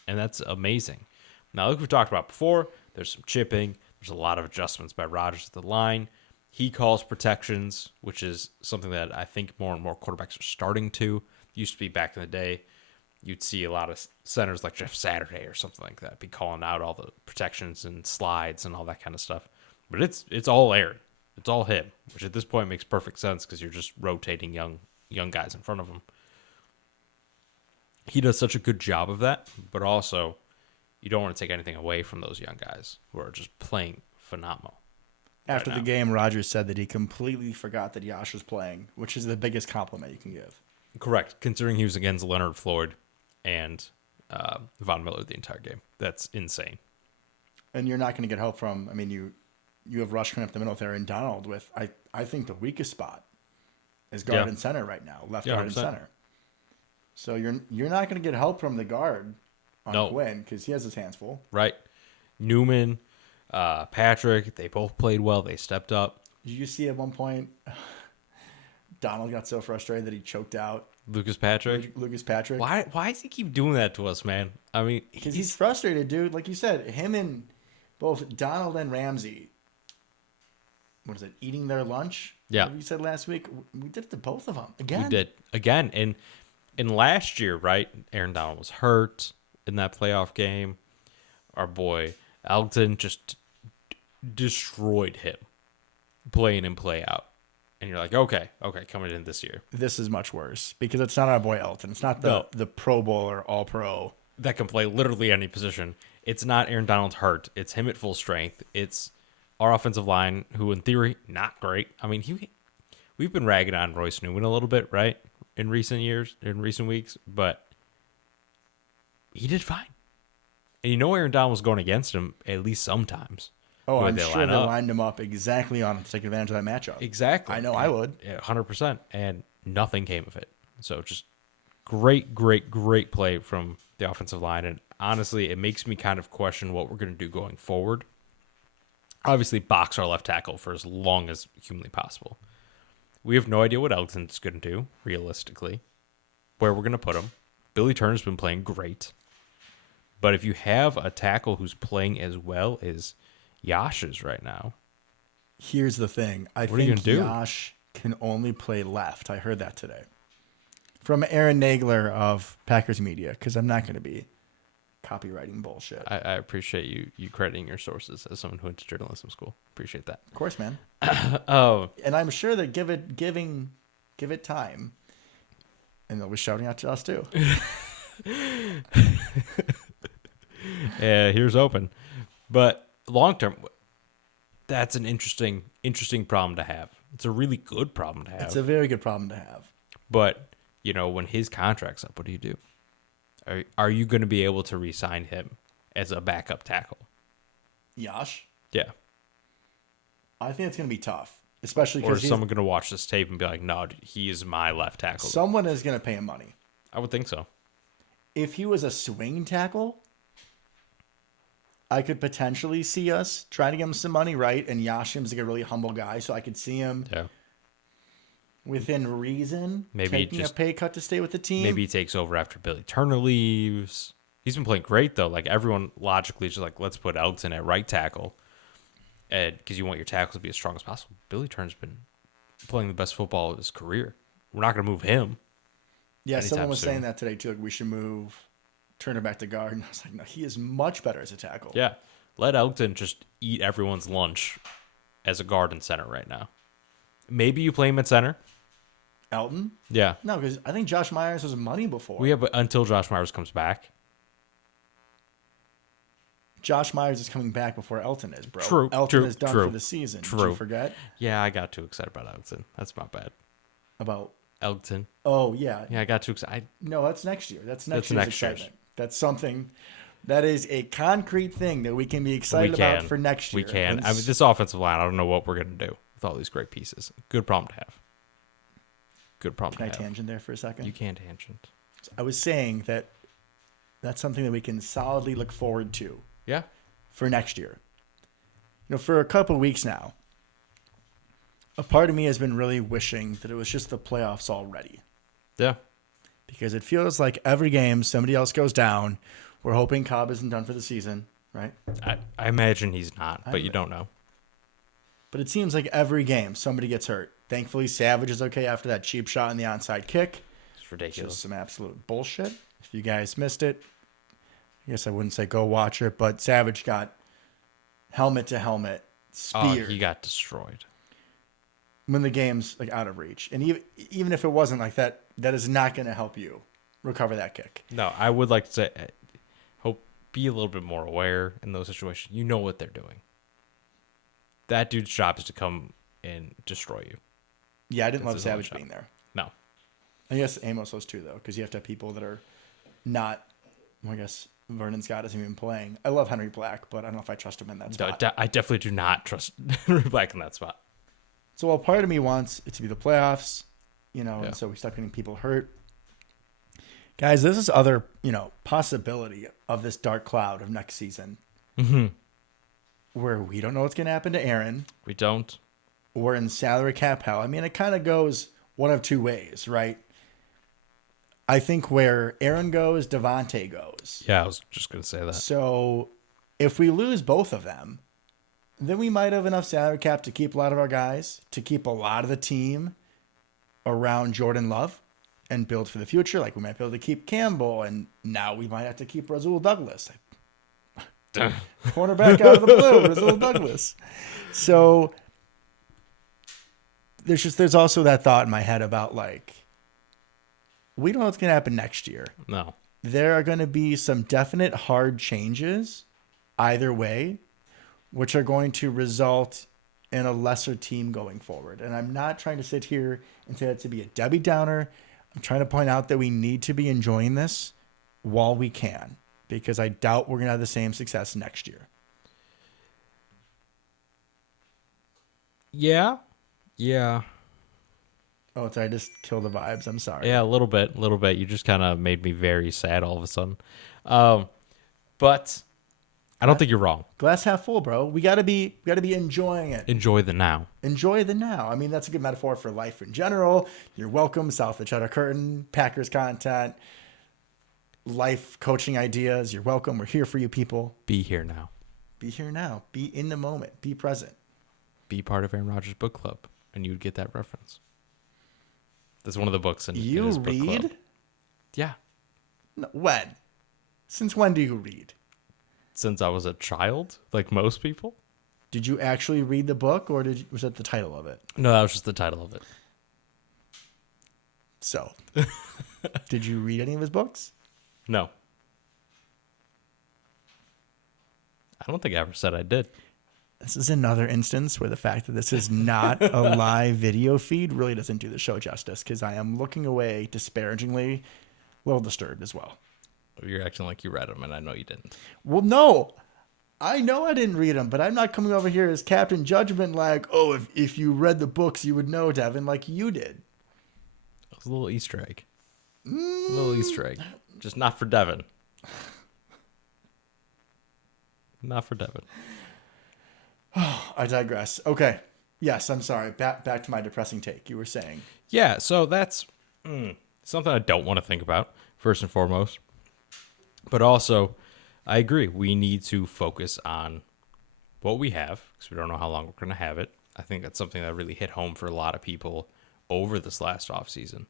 and that's amazing. Now, like we talked about before, there's some chipping. There's a lot of adjustments by Rodgers at the line. He calls protections, which is something that I think more and more quarterbacks are starting to. Used to be back in the day, you'd see a lot of centers like Jeff Saturday or something like that be calling out all the protections and slides and all that kind of stuff. But it's all Aaron. It's all him, which at this point makes perfect sense because you're just rotating young guys in front of him. He does such a good job of that, but also you don't want to take anything away from those young guys who are just playing phenomenal. After right the now. game, Rodgers said that he completely forgot that Yash was playing, which is the biggest compliment you can give. Correct, considering he was against Leonard Floyd and Von Miller the entire game. That's insane. And you're not going to get help from, you have Rush coming up the middle there and Donald with, I think the weakest spot is guard Yeah. and center right now, left Yeah, guard and 100%. center. So you're not going to get help from the guard on No. Quinn because he has his hands full. Right. Newman, Patrick, they both played well. They stepped up. Did you see at one point Donald got so frustrated that he choked out Lucas Patrick. Lucas Patrick? Why does he keep doing that to us, man? I mean, Because he's frustrated, dude. Like you said, him and both Donald and Ramsey, what is it, eating their lunch? Yeah. What you said last week? We did it to both of them. Again. we did again. And in last year, right? Aaron Donald was hurt in that playoff game. Our boy Elgton just destroyed him, play in and play out. And you're like, okay, coming in this year. This is much worse because it's not our boy Elton. It's not the Pro Bowl or All Pro. That can play literally any position. It's not Aaron Donald's hurt. It's him at full strength. It's our offensive line, who in theory, not great. I mean, we've been ragging on Royce Newman a little bit, right? In recent weeks, but he did fine. And Aaron Donald was going against him at least sometimes. Oh, I'm sure they lined him up exactly on to take advantage of that matchup. Exactly. I know I would. Yeah, 100%. And nothing came of it. So just great play from the offensive line. And honestly, it makes me kind of question what we're going to do going forward. Obviously, box our left tackle for as long as humanly possible. We have no idea what Elgton's going to do, realistically, where we're going to put him. Billy Turner's been playing great. But if you have a tackle who's playing as well as Yash is right now. Here's the thing. I think Yash can only play left. I heard that today. From Aaron Nagler of Packers Media, because I'm not going to be copywriting bullshit. I appreciate you crediting your sources as someone who went to journalism school. Appreciate that. Of course, man. Oh. And I'm sure that give it time, and they'll be shouting out to us too. Yeah, here's open. But long term, that's an interesting problem to have. It's a really good problem to have. It's a very good problem to have. But, when his contract's up, what do you do? Are you going to be able to re-sign him as a backup tackle? Yash? Yeah. I think it's going to be tough, especially because someone going to watch this tape and be like, no, he is my left tackle. Someone is going to pay him money. I would think so. If he was a swing tackle, I could potentially see us trying to give him some money, right? And Yashim's like a really humble guy, so I could see him within reason taking a pay cut to stay with the team. Maybe he takes over after Billy Turner leaves. He's been playing great, though. Like, everyone logically is just like, let's put Elgton at right tackle because you want your tackles to be as strong as possible. Billy Turner's been playing the best football of his career. We're not going to move him. Yeah, someone was saying that today, too. Like, we should move Turner back to guard. And I was like, no, he is much better as a tackle. Yeah. Let Elgton just eat everyone's lunch as a guard and center right now. Maybe you play him at center. Elton? Yeah. No, because I think Josh Myers was money before. But until Josh Myers comes back. Josh Myers is coming back before Elton is, bro. True. Elton is done for the season. True. Did you forget? Yeah, I got too excited about Elgton. That's my bad. About Elgton. Oh, yeah. Yeah, I got too excited. No, that's next year. That's next year's excitement. That's something that is a concrete thing that we can be excited about for next year. We can. I mean, this offensive line, I don't know what we're going to do with all these great pieces. Good problem to have. Good problem to have. Can I tangent there for a second? You can tangent. I was saying that that's something that we can solidly look forward to. Yeah. For next year. For a couple of weeks now, a part of me has been really wishing that it was just the playoffs already. Yeah. Because it feels like every game somebody else goes down. We're hoping Cobb isn't done for the season, right? I imagine he's not, but you don't know. But it seems like every game somebody gets hurt. Thankfully, Savage is okay after that cheap shot in the onside kick. It's ridiculous. Just some absolute bullshit. If you guys missed it, I guess I wouldn't say go watch it, but Savage got helmet to helmet speared. He got destroyed. When the game's like out of reach. And even if it wasn't like that, that is not going to help you recover that kick. No, I would like to say, be a little bit more aware in those situations. You know what they're doing. That dude's job is to come and destroy you. Yeah, I didn't love Savage being there. No. I guess Amos was too, though, because you have to have people that are not, well, I guess Vernon Scott isn't even playing. I love Henry Black, but I don't know if I trust him in that spot. I definitely do not trust Henry Black in that spot. So while part of me wants it to be the playoffs, and so we stop getting people hurt. Guys, this is other, possibility of this dark cloud of next season. Mm-hmm. Where we don't know what's going to happen to Aaron. We don't. We're in salary cap hell. I mean, it kind of goes one of two ways, right? I think where Aaron goes, Devontae goes. Yeah, I was just going to say that. So if we lose both of them, then we might have enough salary cap to keep a lot of our guys, to keep a lot of the team around Jordan Love and build for the future. Like we might be able to keep Campbell, and now we might have to keep Rasul Douglas. Cornerback out of the blue, Rasul Douglas. So there's also that thought in my head about we don't know what's going to happen next year. No. There are going to be some definite hard changes either way, which are going to result in a lesser team going forward. And I'm not trying to sit here and say that to be a Debbie Downer. I'm trying to point out that we need to be enjoying this while we can, because I doubt we're going to have the same success next year. Yeah. Yeah. Oh, did I just kill the vibes? I'm sorry. Yeah, a little bit. You just kind of made me very sad all of a sudden. But I don't think you're wrong. Glass half full, bro. We gotta be enjoying it. Enjoy the now. Enjoy the now. I mean, that's a good metaphor for life in general. You're welcome, South of the Cheddar Curtain, Packers content, life coaching ideas. You're welcome. We're here for you, people. Be here now. Be here now. Be in the moment. Be present. Be part of Aaron Rodgers' book club, and you would get that reference. That's one of the books in his book club. You read? Yeah. No, when? Since when do you read? Since I was a child, like most people. Did you actually read the book, or was that the title of it? No, that was just the title of it. So, did you read any of his books? No. I don't think I ever said I did. This is another instance where the fact that this is not a live video feed really doesn't do the show justice, because I am looking away disparagingly, a little disturbed as well. You're acting like you read them, and I know you didn't. Well, no. I know I didn't read them, but I'm not coming over here as Captain Judgment like, oh, if you read the books, you would know, Devin, like you did. It was a little Easter egg. A little Easter egg. Just not for Devin. Not for Devin. I digress. Okay. Yes, I'm sorry. Back to my depressing take. You were saying. Yeah, so that's something I don't want to think about, first and foremost. But also, I agree. We need to focus on what we have, because we don't know how long we're going to have it. I think that's something that really hit home for a lot of people over this last offseason.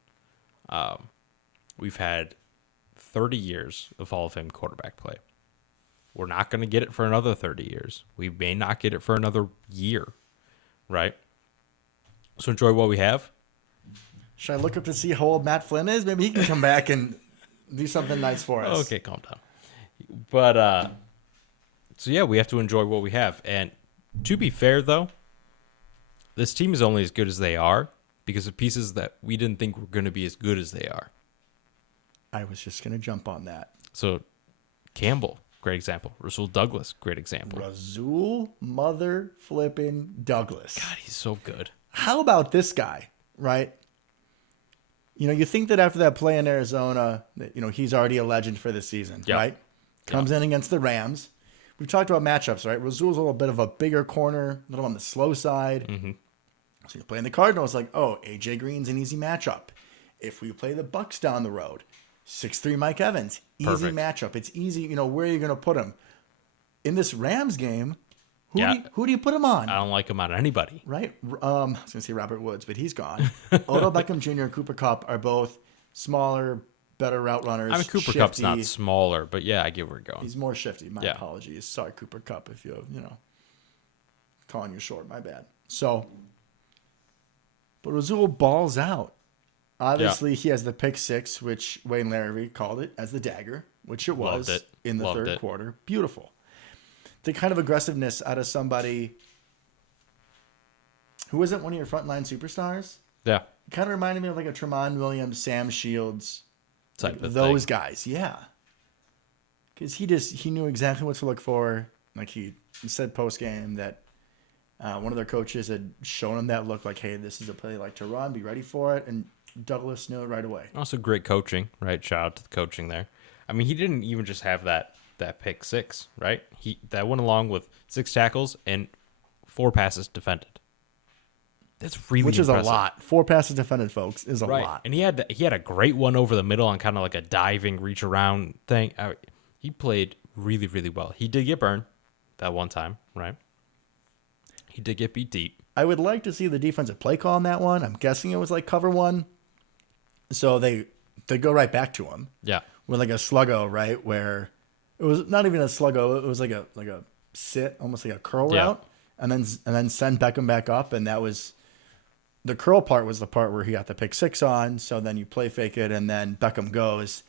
We've had 30 years of Hall of Fame quarterback play. We're not going to get it for another 30 years. We may not get it for another year, right? So enjoy what we have. Should I look up to see how old Matt Flynn is? Maybe he can come back and do something nice for us. Okay, calm down. But, so yeah, we have to enjoy what we have. And to be fair, though, this team is only as good as they are because of pieces that we didn't think were going to be as good as they are. I was just going to jump on that. So, Campbell, great example. Rasul Douglas, great example. Rasul mother flipping Douglas. God, he's so good. How about this guy, right? You know, you think that after that play in Arizona, that, you know, he's already a legend for the season, right? Comes in against the Rams. We've talked about matchups, right? Rasul's a little bit of a bigger corner, a little on the slow side. Mm-hmm. So you're playing the Cardinals, like, oh, AJ Green's an easy matchup. If we play the Bucks down the road, 6'3" Mike Evans, easy matchup. It's easy, you know, where are you going to put him? In this Rams game, who do you put him on? I don't like him on anybody. Right? I was going to say Robert Woods, but he's gone. Odell Beckham Jr. and Cooper Kupp are both smaller, better route runners. I mean, Cooper Kupp's not smaller, but yeah, I get where you're going. He's more shifty. My apologies. Sorry, Cooper Kupp, if you know, calling you short. My bad. So, but Rasul balls out. Obviously, he has the pick six, which Wayne Larrivee called it as the dagger, which it was in the third quarter. Beautiful. The kind of aggressiveness out of somebody who isn't one of your frontline superstars. Yeah. It kind of reminded me of like a Tremont Williams, Sam Shields, type of those guys. Yeah. Because he knew exactly what to look for. Like he said post game that one of their coaches had shown him that look like, hey, this is a play like to run, be ready for it. And Douglas knew it right away. Also great coaching, right? Shout out to the coaching there. I mean, he didn't even just have that pick six, right? That went along with 6 tackles and 4 passes defended. That's really Which is impressive. a lot. 4 passes defended, folks, is a lot. And he had a great one over the middle on kind of like a diving reach around thing. He played really, really well. He did get burned that one time, right? He did get beat deep. I would like to see the defensive play call on that one. I'm guessing it was like cover one. So they go right back to him. Yeah. With like a sluggo, right? Where it was not even a sluggo. It was like a sit, almost like a curl route. And then send Beckham back up. And that was the curl part was the part where he got the pick six on. So then you play fake it and then Beckham goes.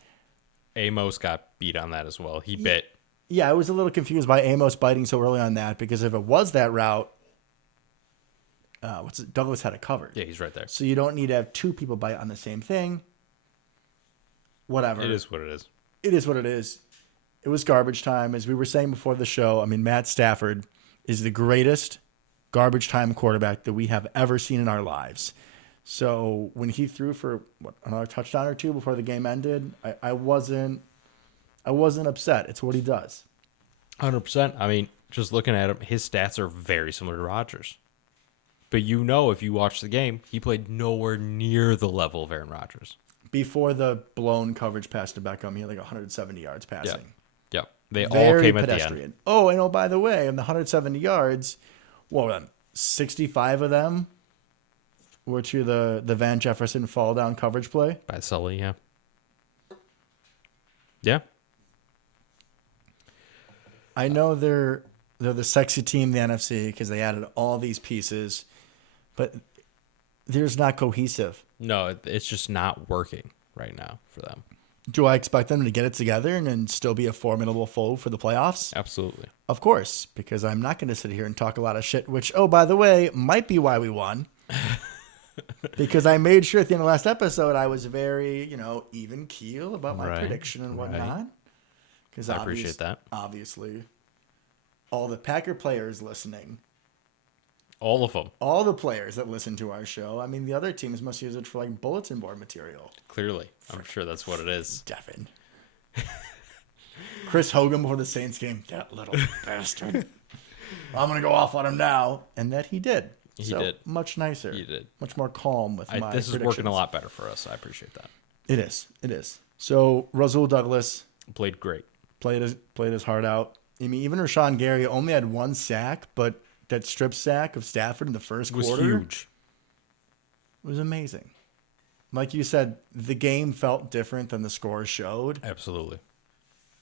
Amos got beat on that as well. He bit Yeah, I was a little confused by Amos biting so early on that because if it was that route, Douglas had it covered. Yeah, he's right there. So you don't need to have two people bite on the same thing. Whatever. It is what it is. It is what it is. It was garbage time. As we were saying before the show, I mean, Matt Stafford is the greatest garbage time quarterback that we have ever seen in our lives. So when he threw for another touchdown or two before the game ended, I wasn't upset. It's what he does. 100%. I mean, just looking at him, his stats are very similar to Rodgers. But if you watch the game, he played nowhere near the level of Aaron Rodgers. Before the blown coverage pass to Beckham, he had like 170 yards passing. Yeah. They all Very came pedestrian. at the end. Oh, and by the way, in the 170 yards, 65 of them were to the Van Jefferson fall down coverage play. By Sully, yeah. Yeah. I know they're the sexy team, the NFC, because they added all these pieces, but they're just not cohesive. No, it's just not working right now for them. Do I expect them to get it together and then still be a formidable foe for the playoffs? Absolutely. Of course, because I'm not going to sit here and talk a lot of shit, which, oh, by the way, might be why we won. Because I made sure at the end of last episode I was very, even keel about my prediction and whatnot. Because I appreciate that. Obviously, all the Packer players listening, All of them. all the players that listen to our show, I mean, the other teams must use it for like bulletin board material. Clearly. I'm sure that's what it is. Devin. Chris Hogan before the Saints game, that little bastard. I'm going to go off on him now. And that he did. He did. Much nicer. He did. Much more calm with my This is working predictions. a lot better for us. I appreciate that. It is. It is. So, Rasul Douglas Played great. played his heart out. I mean, even Rashawn Gary only had one sack, but that strip sack of Stafford in the first It was quarter huge. was amazing. Like you said, the game felt different than the score showed, Absolutely.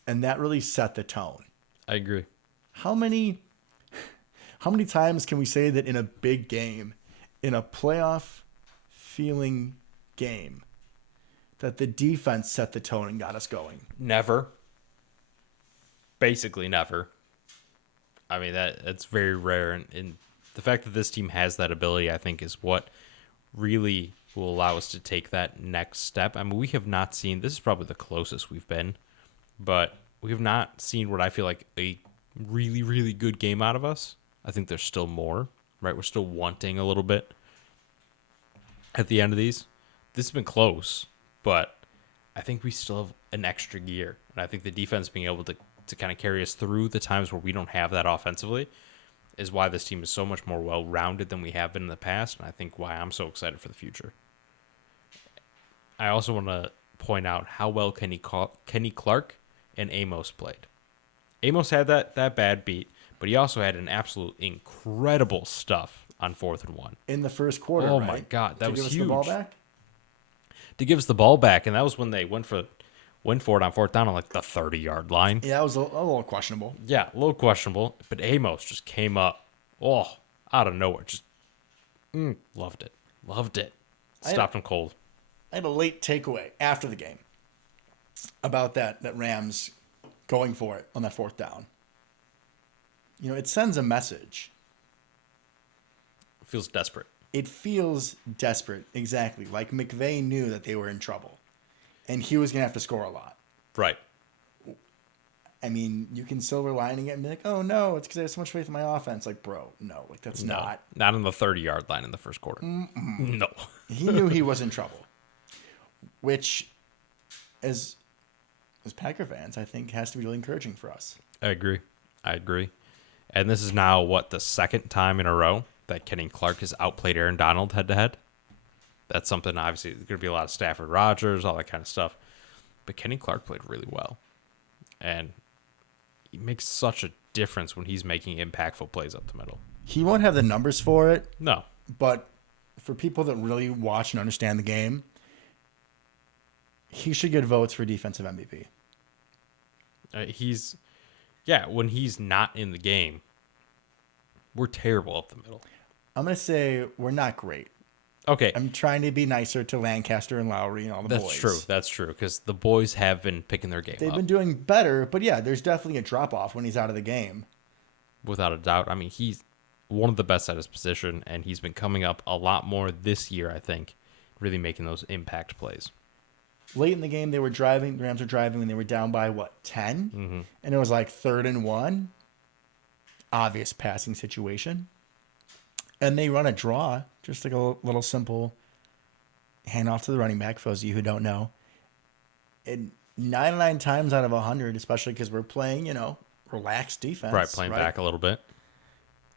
and that really set the tone. I agree. How many times can we say that in a big game, in a playoff feeling game, that the defense set the tone and got us going? Never. Basically never. I mean, that's very rare. And the fact that this team has that ability, I think, is what really will allow us to take that next step. I mean, we have not seen, this is probably the closest we've been, but we have not seen what I feel like a really, really good game out of us. I think there's still more, right? We're still wanting a little bit at the end of these. This has been close, but I think we still have an extra gear. And I think the defense being able to kind of carry us through the times where we don't have that offensively is why this team is so much more well-rounded than we have been in the past, and I think why I'm so excited for the future. I also want to point out how well Kenny Clark and Amos played. Amos had that bad beat, but he also had an absolute incredible stuff on 4th and 1. In the first quarter, Oh right? my God, that To was give us huge. the ball back? To give us the ball back, and that was when they went for it on 4th down on like the 30-yard line. Yeah, that was a little questionable. Yeah, a little questionable, but Amos just came up, out of nowhere. Just loved it. Loved it. Stopped him cold. I had a late takeaway after the game about that Rams going for it on that 4th down. It sends a message. Feels desperate. It feels desperate, exactly. Like McVay knew that they were in trouble, and he was going to have to score a lot. Right. I mean, you can silver lining it and be like, oh, no, it's because I have so much faith in my offense. Like, bro, no. Like, that's not. Not on the 30-yard line in the first quarter. No. He knew he was in trouble, which, as Packer fans, I think has to be really encouraging for us. I agree. And this is now, the second time in a row that Kenny Clark has outplayed Aaron Donald head-to-head. That's something, obviously, there's going to be a lot of Stafford Rodgers, all that kind of stuff. But Kenny Clark played really well. And he makes such a difference when he's making impactful plays up the middle. He won't have the numbers for it, No. but for people that really watch and understand the game, he should get votes for defensive MVP. When he's not in the game, we're terrible up the middle. I'm going to say we're not great. Okay, I'm trying to be nicer to Lancaster and Lowry and all the boys. that's true. That's true because the boys have been picking their game They've up been doing better, but yeah, there's definitely a drop off when he's out of the game. without a doubt. I mean, he's one of the best at his position, and he's been coming up a lot more this year. I think, really making those impact plays. Late in the game, the Rams were driving when they were down by 10, and it was like 3rd and 1. Obvious passing situation. And they run a draw, just like a little simple handoff to the running back, for those of you who don't know. And 99 times out of 100, especially because we're playing, relaxed defense. Right, playing back a little bit.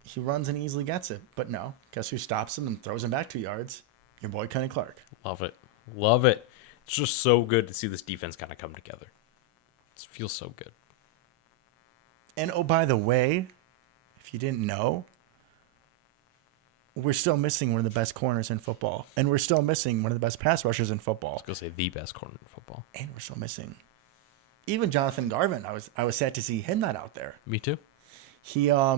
He runs and easily gets it. But no, guess who stops him and throws him back 2 yards? Your boy, Kenny Clark. Love it. Love it. It's just so good to see this defense kind of come together. It feels so good. And oh, by the way, if you didn't know, we're still missing one of the best corners in football. And we're still missing one of the best pass rushers in football. I was going to say the best corner in football. And we're still missing even Jonathan Garvin. I was sad to see him not out there. Me too. He I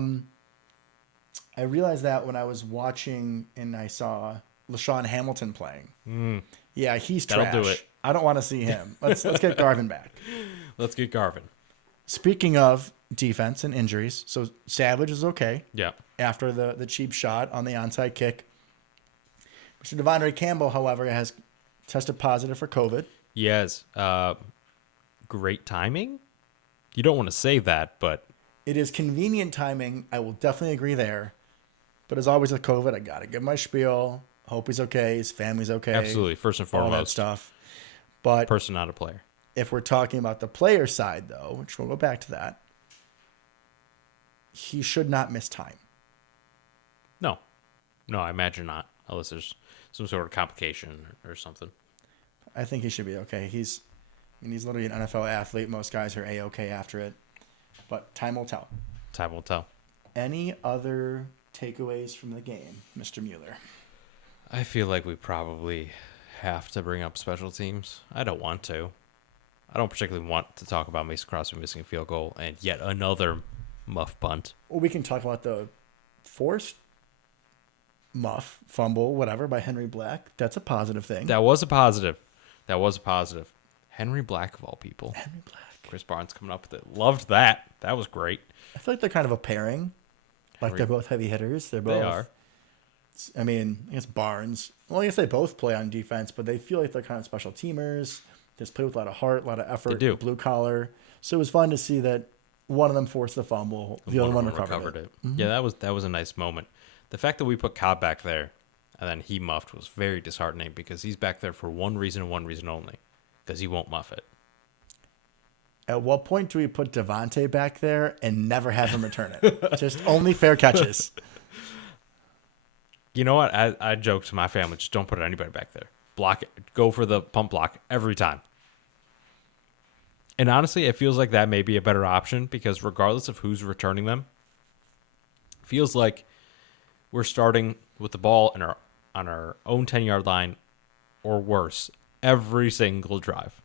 realized that when I was watching and I saw LaShawn Hamilton playing. Yeah, he's trash. That'll do it. I don't want to see him. Let's get Garvin back. Let's get Garvin. Speaking of defense and injuries, so Savage is okay. Yeah. After the cheap shot on the onside kick. Mr. Devondre Campbell, however, has tested positive for COVID. Yes. Great timing. You don't want to say that, but It is convenient timing. I will definitely agree there. But as always with COVID, I got to give my spiel. Hope he's okay. His family's okay. absolutely, first and All that foremost, stuff. But person, not a player. if we're talking about the player side, though, which we'll go back to that, he should not miss time. No, I imagine not, unless there's some sort of complication or something. I think he should be okay. He's literally an NFL athlete. Most guys are A-okay after it. But time will tell. Time will tell. Any other takeaways from the game, Mr. Mueller? I feel like we probably have to bring up special teams. I don't want to. I don't particularly want to talk about Mason Crosby missing a field goal and yet another muff punt. Well, we can talk about the forced muff, fumble, whatever, by Henry Black. That's a positive thing. That was a positive. Henry Black, of all people. Henry Black. Chris Barnes coming up with it. Loved that. That was great. I feel like they're kind of a pairing. Like they're both heavy hitters. They are. I mean, I guess Barnes. Well, I guess they both play on defense, but they feel like they're kind of special teamers. They just play with a lot of heart, a lot of effort. They do. Blue collar. So it was fun to see that one of them forced the fumble, the other one recovered it. Mm-hmm. Yeah, that was a nice moment. The fact that we put Cobb back there and then he muffed was very disheartening because he's back there for one reason and one reason only, because he won't muff it. At what point do we put Devontae back there and never have him return it? Just only fair catches. You know what? I joke to my family, just don't put anybody back there. Block it. Go for the pump block every time. And honestly, it feels like that may be a better option because regardless of who's returning them, it feels like we're starting with the ball on our own 10-yard line or worse every single drive.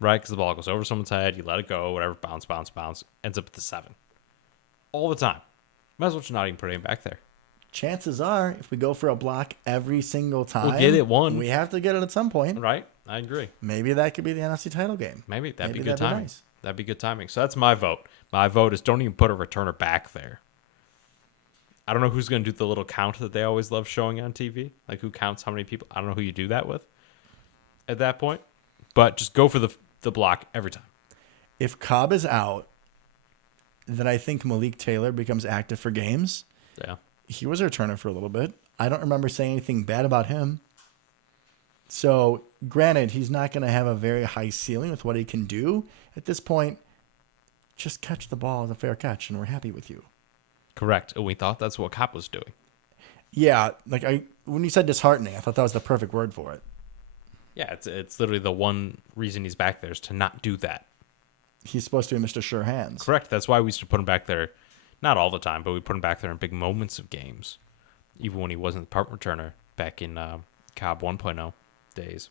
Right? Because the ball goes over someone's head, you let it go, whatever, bounce, ends up at the 7. All the time. Might as well just not even put him back there. Chances are, if we go for a block every single time, we'll get it one. We have to get it at some point. Right? I agree. Maybe that could be the NFC title game. Maybe that'd be good that'd be timing. nice. That'd be good timing. So that's my vote. My vote is don't even put a returner back there. I don't know who's going to do the little count that they always love showing on TV. Like who counts how many people. I don't know who you do that with at that point. But just go for the block every time. If Cobb is out, then I think Malik Taylor becomes active for games. Yeah. He was a returner for a little bit. I don't remember saying anything bad about him. So, granted, he's not going to have a very high ceiling with what he can do. At this point, just catch the ball as a fair catch, and we're happy with you. Correct. And we thought that's what Cobb was doing. Yeah, when you said disheartening, I thought that was the perfect word for it. Yeah, it's literally the one reason he's back there is to not do that. He's supposed to be Mr. Sure Hands. Correct. That's why we used to put him back there, not all the time, but we put him back there in big moments of games, even when he wasn't the punt returner back in Cobb 1.0 days.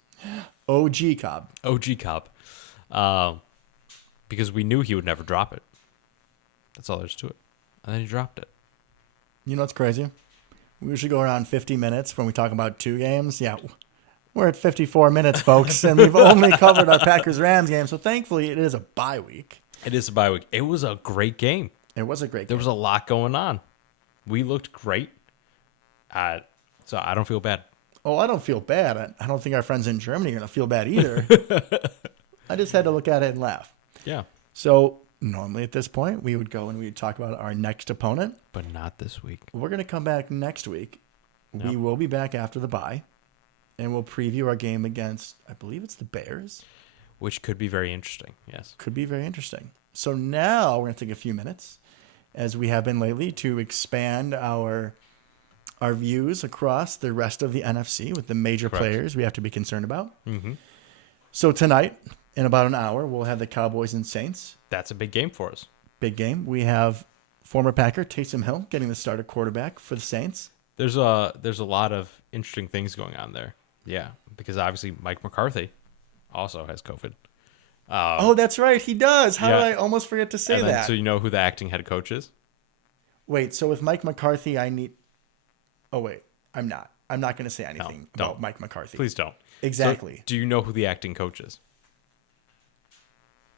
OG Cobb. OG Cobb. Because we knew he would never drop it. That's all there's to it. And then he dropped it. You know what's crazy? We usually go around 50 minutes when we talk about 2 games. Yeah, we're at 54 minutes, folks, and we've only covered our Packers-Rams game. So thankfully, it is a bye week. It is a bye week. It was a great game. It was a great game. There was a lot going on. We looked great. So I don't feel bad. Oh, I don't feel bad. I don't think our friends in Germany are going to feel bad either. I just had to look at it and laugh. Yeah. So normally at this point, we would go and we'd talk about our next opponent. But not this week. We're going to come back next week. Yep. We will be back after the bye. And we'll preview our game against, I believe it's the Bears. Which could be very interesting. Yes. Could be very interesting. So now we're going to take a few minutes, as we have been lately, to expand our views across the rest of the NFC with the major Correct. players we have to be concerned about. Mm-hmm. So tonight, in about an hour, we'll have the Cowboys and Saints. That's a big game for us. Big game. We have former Packer Taysom Hill getting the start at quarterback for the Saints. There's a lot of interesting things going on there. Yeah, because obviously Mike McCarthy also has COVID. Oh, that's right. He does. How yeah. did I almost forget to say And then, that? so you know who the acting head coach is? Wait, so with Mike McCarthy, I need... Oh, wait. I'm not. I'm not going to say anything about don't. Mike McCarthy. Please don't. Exactly. So, do you know who the acting coach is?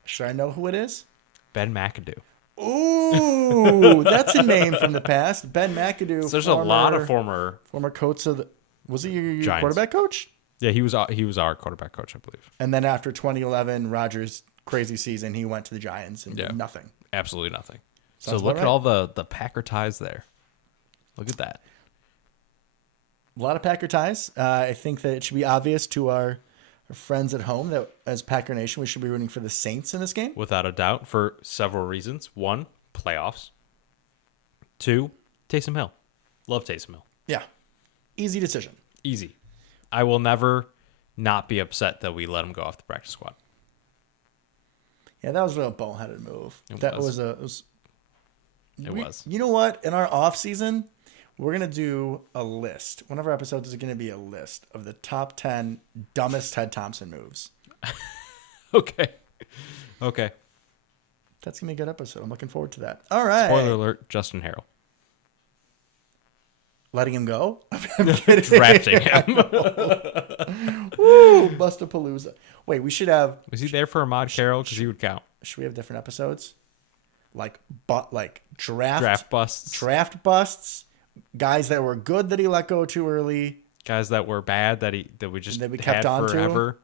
Should I know who it is? Ben McAdoo. Ooh, that's a name from the past. Ben McAdoo. So there's a lot of former coach of the... Was he your Giants. quarterback coach? Yeah, he was our quarterback coach, I believe. And then after 2011, Rodgers' crazy season, he went to the Giants and Yeah. did nothing. Absolutely nothing. Sounds so look about at right. all the Packer ties there. Look at that. A lot of Packer ties. I think that it should be obvious to our friends at home that as Packer Nation, we should be rooting for the Saints in this game. Without a doubt, for several reasons. 1, playoffs. 2, Taysom Hill. Love Taysom Hill. Yeah. Easy decision. Easy. I will never not be upset that we let him go off the practice squad. Yeah, that was a real boneheaded move. It was. You know what? In our off season, we're going to do a list. One of our episodes is going to be a list of the top 10 dumbest Ted Thompson moves. Okay. That's going to be a good episode. I'm looking forward to that. All right. Spoiler alert, Justin Harrell. Letting him go? I'm kidding. Drafting him. Woo, Bustapalooza. Wait, we should have... Was he there for Ahmad Carroll? Because he would count. Should we have different episodes? Like draft busts, guys that were good that he let go too early. Guys that were bad that we just That we kept had on to. forever.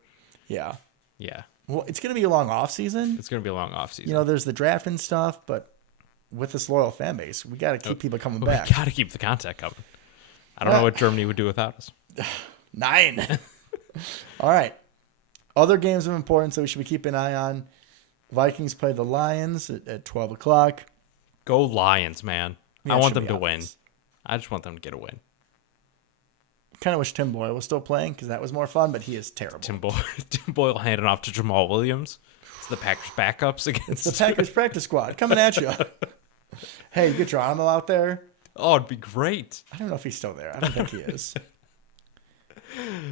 Yeah. Yeah. Well, it's going to be a long off season. It's going to be a long off season. You know, there's the draft and stuff, but with this loyal fan base, we got to keep people coming back. We got to keep the contact coming. I don't know what Germany would do without us. 9. All right. Other games of importance that we should be keeping an eye on. Vikings play the Lions at 12 o'clock. Go Lions, man. Yeah, I it want should them be to obvious. win. I just want them to get a win. Kind of wish Tim Boyle was still playing because that was more fun, but he is terrible. Tim Boyle handing off to Jamal Williams. It's the Packers backups against The Packers practice squad coming at you. Hey, you get Geronimo out there. Oh, it'd be great. I don't know if he's still there. I don't think he is.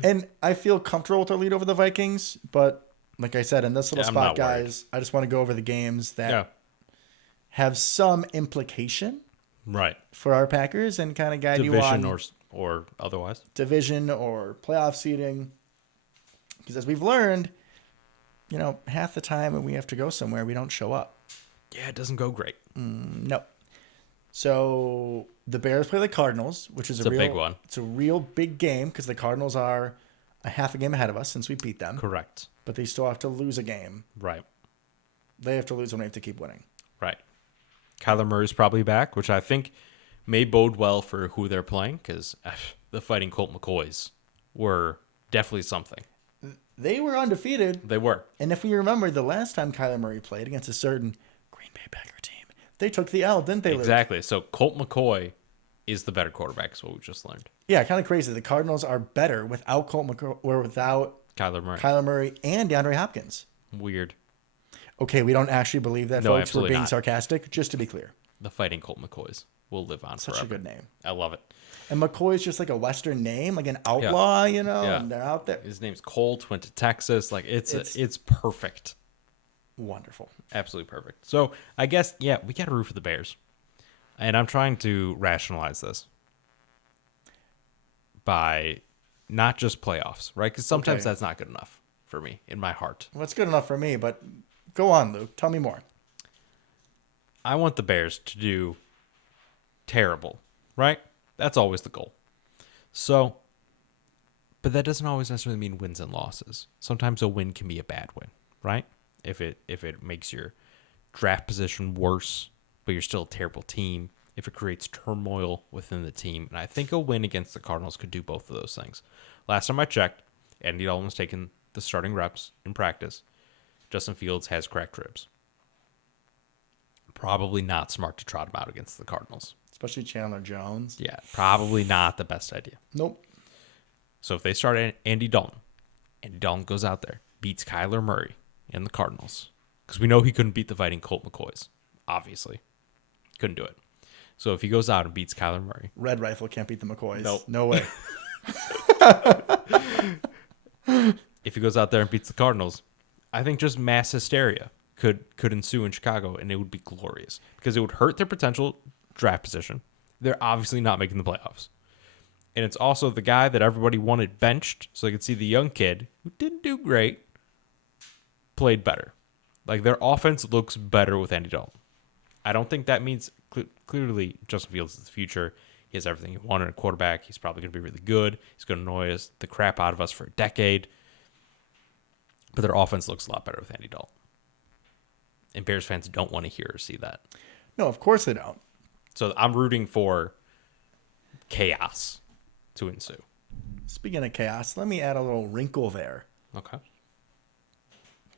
And I feel comfortable with our lead over the Vikings, but like I said, in this little I'm spot, not worried. guys, I just want to go over the games that Yeah. have some implication Right. for our Packers and kind of guide you Division on or otherwise. division or playoff seeding. Because as we've learned, you know, half the time when we have to go somewhere, we don't show up. Yeah, it doesn't go great. No. So the Bears play the Cardinals, which is It's a big one. It's a real big game because the Cardinals are a half a game ahead of us since we beat them. Correct. But they still have to lose a game. Right. They have to lose when they have to keep winning. Right. Kyler Murray's probably back, which I think may bode well for who they're playing because the Fighting Colt McCoys were definitely something. They were undefeated. They were. And if we remember, the last time Kyler Murray played against a certain Green Bay Packer team, they took the L, didn't they, Luke? Exactly. So Colt McCoy is the better quarterback, is what we just learned. Yeah, kind of crazy. The Cardinals are better without Colt McCoy or without Kyler Murray. and DeAndre Hopkins. Weird. Okay, we don't actually believe that, No, folks. We're absolutely being not. sarcastic, just to be clear. The Fighting Colt McCoys will live on Such forever. a good name. I love it. And McCoy's just like a Western name, like an outlaw, you know, Yeah. and they're out there. His name's Colt, went to Texas. Like it's perfect. Wonderful. Absolutely perfect. So I guess, yeah, we got to root for the Bears. And I'm trying to rationalize this. by not just playoffs, right? Because sometimes Okay. that's not good enough for me in my heart. Well, it's good enough for me, but go on, Luke. Tell me more. I want the Bears to do terrible, right? That's always the goal. So, but that doesn't always necessarily mean wins and losses. Sometimes a win can be a bad win, right? If it makes your draft position worse, but you're still a terrible team, if it creates turmoil within the team. And I think a win against the Cardinals could do both of those things. Last time I checked, Andy Dalton was taking the starting reps in practice. Justin Fields has cracked ribs. Probably not smart to trot him out against the Cardinals. Especially Chandler Jones. Yeah, probably not the best idea. Nope. So if they start Andy Dalton goes out there, beats Kyler Murray and the Cardinals. Because we know he couldn't beat the Fighting Colt McCoys. Obviously. Couldn't do it. So if he goes out and beats Kyler Murray. Red Rifle can't beat the McCoys. Nope. No way. If he goes out there and beats the Cardinals, I think just mass hysteria could ensue in Chicago, and it would be glorious. Because it would hurt their potential draft position. They're obviously not making the playoffs. And it's also the guy that everybody wanted benched, so they could see the young kid, who didn't do great, played better. Like, their offense looks better with Andy Dalton. I don't think that means clearly Justin Fields is the future. He has everything you want in a quarterback. He's probably going to be really good. He's going to annoy the crap out of us for a decade. But their offense looks a lot better with Andy Dalton. And Bears fans don't want to hear or see that. No, of course they don't. So I'm rooting for chaos to ensue. Speaking of chaos, let me add a little wrinkle there. Okay.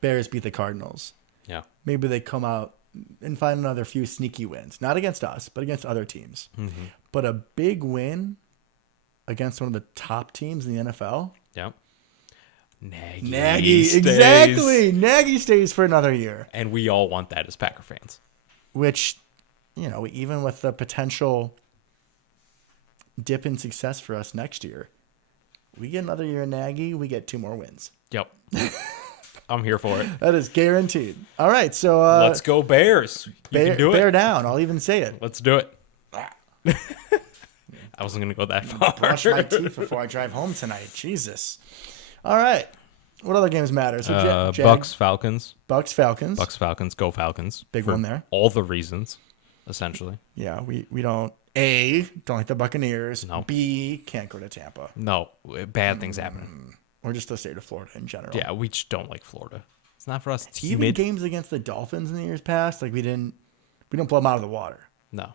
Bears beat the Cardinals. Yeah. Maybe they come out and find another few sneaky wins. Not against us, but against other teams. Mm-hmm. But a big win against one of the top teams in the NFL. Yep. Nagy Nagy, stays. exactly. Nagy stays for another year. And we all want that as Packer fans. Which, you know, even with the potential dip in success for us next year, we get another year in Nagy, we get 2 more wins. Yep. I'm here for it. That is guaranteed. All right, so Let's go Bears. You can do it. bear down. I'll even say it. Let's do it. I wasn't going to go that far. Brush my teeth before I drive home tonight. Jesus. All right. What other games matter? So Bucks, Falcons. Bucks, Falcons. Bucks, Falcons. Go Falcons. Big For one there. All the reasons, essentially. Yeah, we don't. A, don't like the Buccaneers. No. B, can't go to Tampa. No, bad things happening. Or just the state of Florida in general. Yeah, we just don't like Florida. It's not for us. It's Even humid. games against the Dolphins in the years past, like we don't blow them out of the water. No.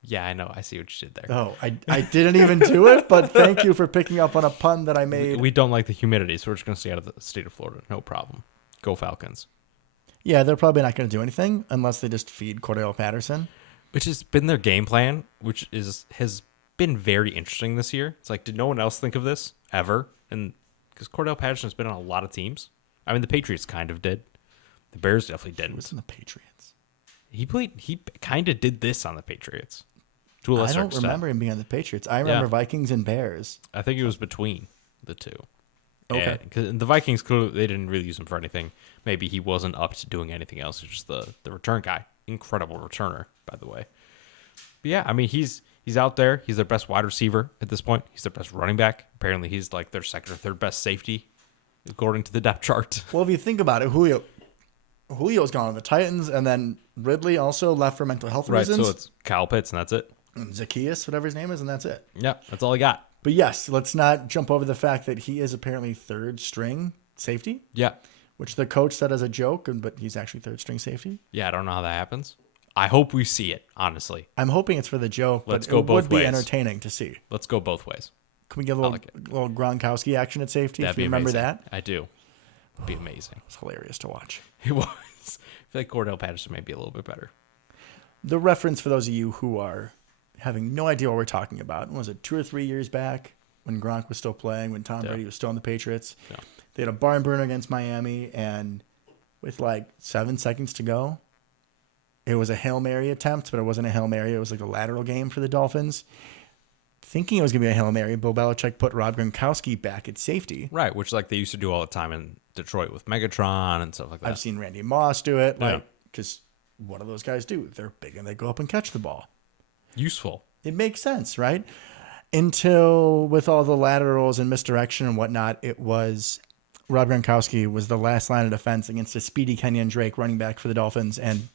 Yeah, I know. I see what you did there. Oh, I didn't even do it, but thank you for picking up on a pun that I made. We don't like the humidity, so we're just going to stay out of the state of Florida. No problem. Go Falcons. Yeah, they're probably not going to do anything unless they just feed Cordell Patterson. Which has been their game plan, which has been very interesting this year. It's like, did no one else think of this ever? And because Cordell Patterson has been on a lot of teams. I mean, the Patriots kind of did. The Bears definitely didn't. What's in the Patriots? He kind of did this on the Patriots. To a I lesser don't extent. remember him being on the Patriots. I remember Yeah. Vikings and Bears. I think it was between the two. Okay. Because the Vikings, clearly, they didn't really use him for anything. Maybe he wasn't up to doing anything else. He's just the return guy. Incredible returner, by the way. But yeah, I mean, he's out there. He's their best wide receiver at this point. He's their best running back. Apparently, he's like their second or third best safety, according to the depth chart. Well, if you think about it, Julio's gone to the Titans, and then Ridley also left for mental health Right, reasons. so it's Kyle Pitts, and that's it. And Zacchaeus, whatever his name is, and that's it. Yeah, that's all I got. But yes, let's not jump over the fact that he is apparently third string safety, Yeah. which the coach said as a joke, but he's actually third string safety. Yeah, I don't know how that happens. I hope we see it, honestly. I'm hoping it's for the joke, Let's but go it both would be ways. entertaining to see. Let's go both ways. Can we get a like it. little Gronkowski action at safety? That'd If be you remember amazing. that? I do. It'd be amazing. It's hilarious to watch. It was. I feel like Cordell Patterson may be a little bit better. The reference for those of you who are having no idea what we're talking about, was it 2 or 3 years back when Gronk was still playing, when Tom Brady was still on the Patriots? Yeah. They had a barn burner against Miami, and with like 7 seconds to go, it was a Hail Mary attempt, but it wasn't a Hail Mary. It was like a lateral game for the Dolphins. Thinking it was going to be a Hail Mary, Bill Belichick put Rob Gronkowski back at safety. Right, which like they used to do all the time in Detroit with Megatron and stuff like that. I've seen Randy Moss do it. Yeah. Like, because what do those guys do? They're big and they go up and catch the ball. Useful. It makes sense, right? until with all the laterals and misdirection and whatnot, it was Rob Gronkowski was the last line of defense against a speedy Kenyon Drake running back for the Dolphins, and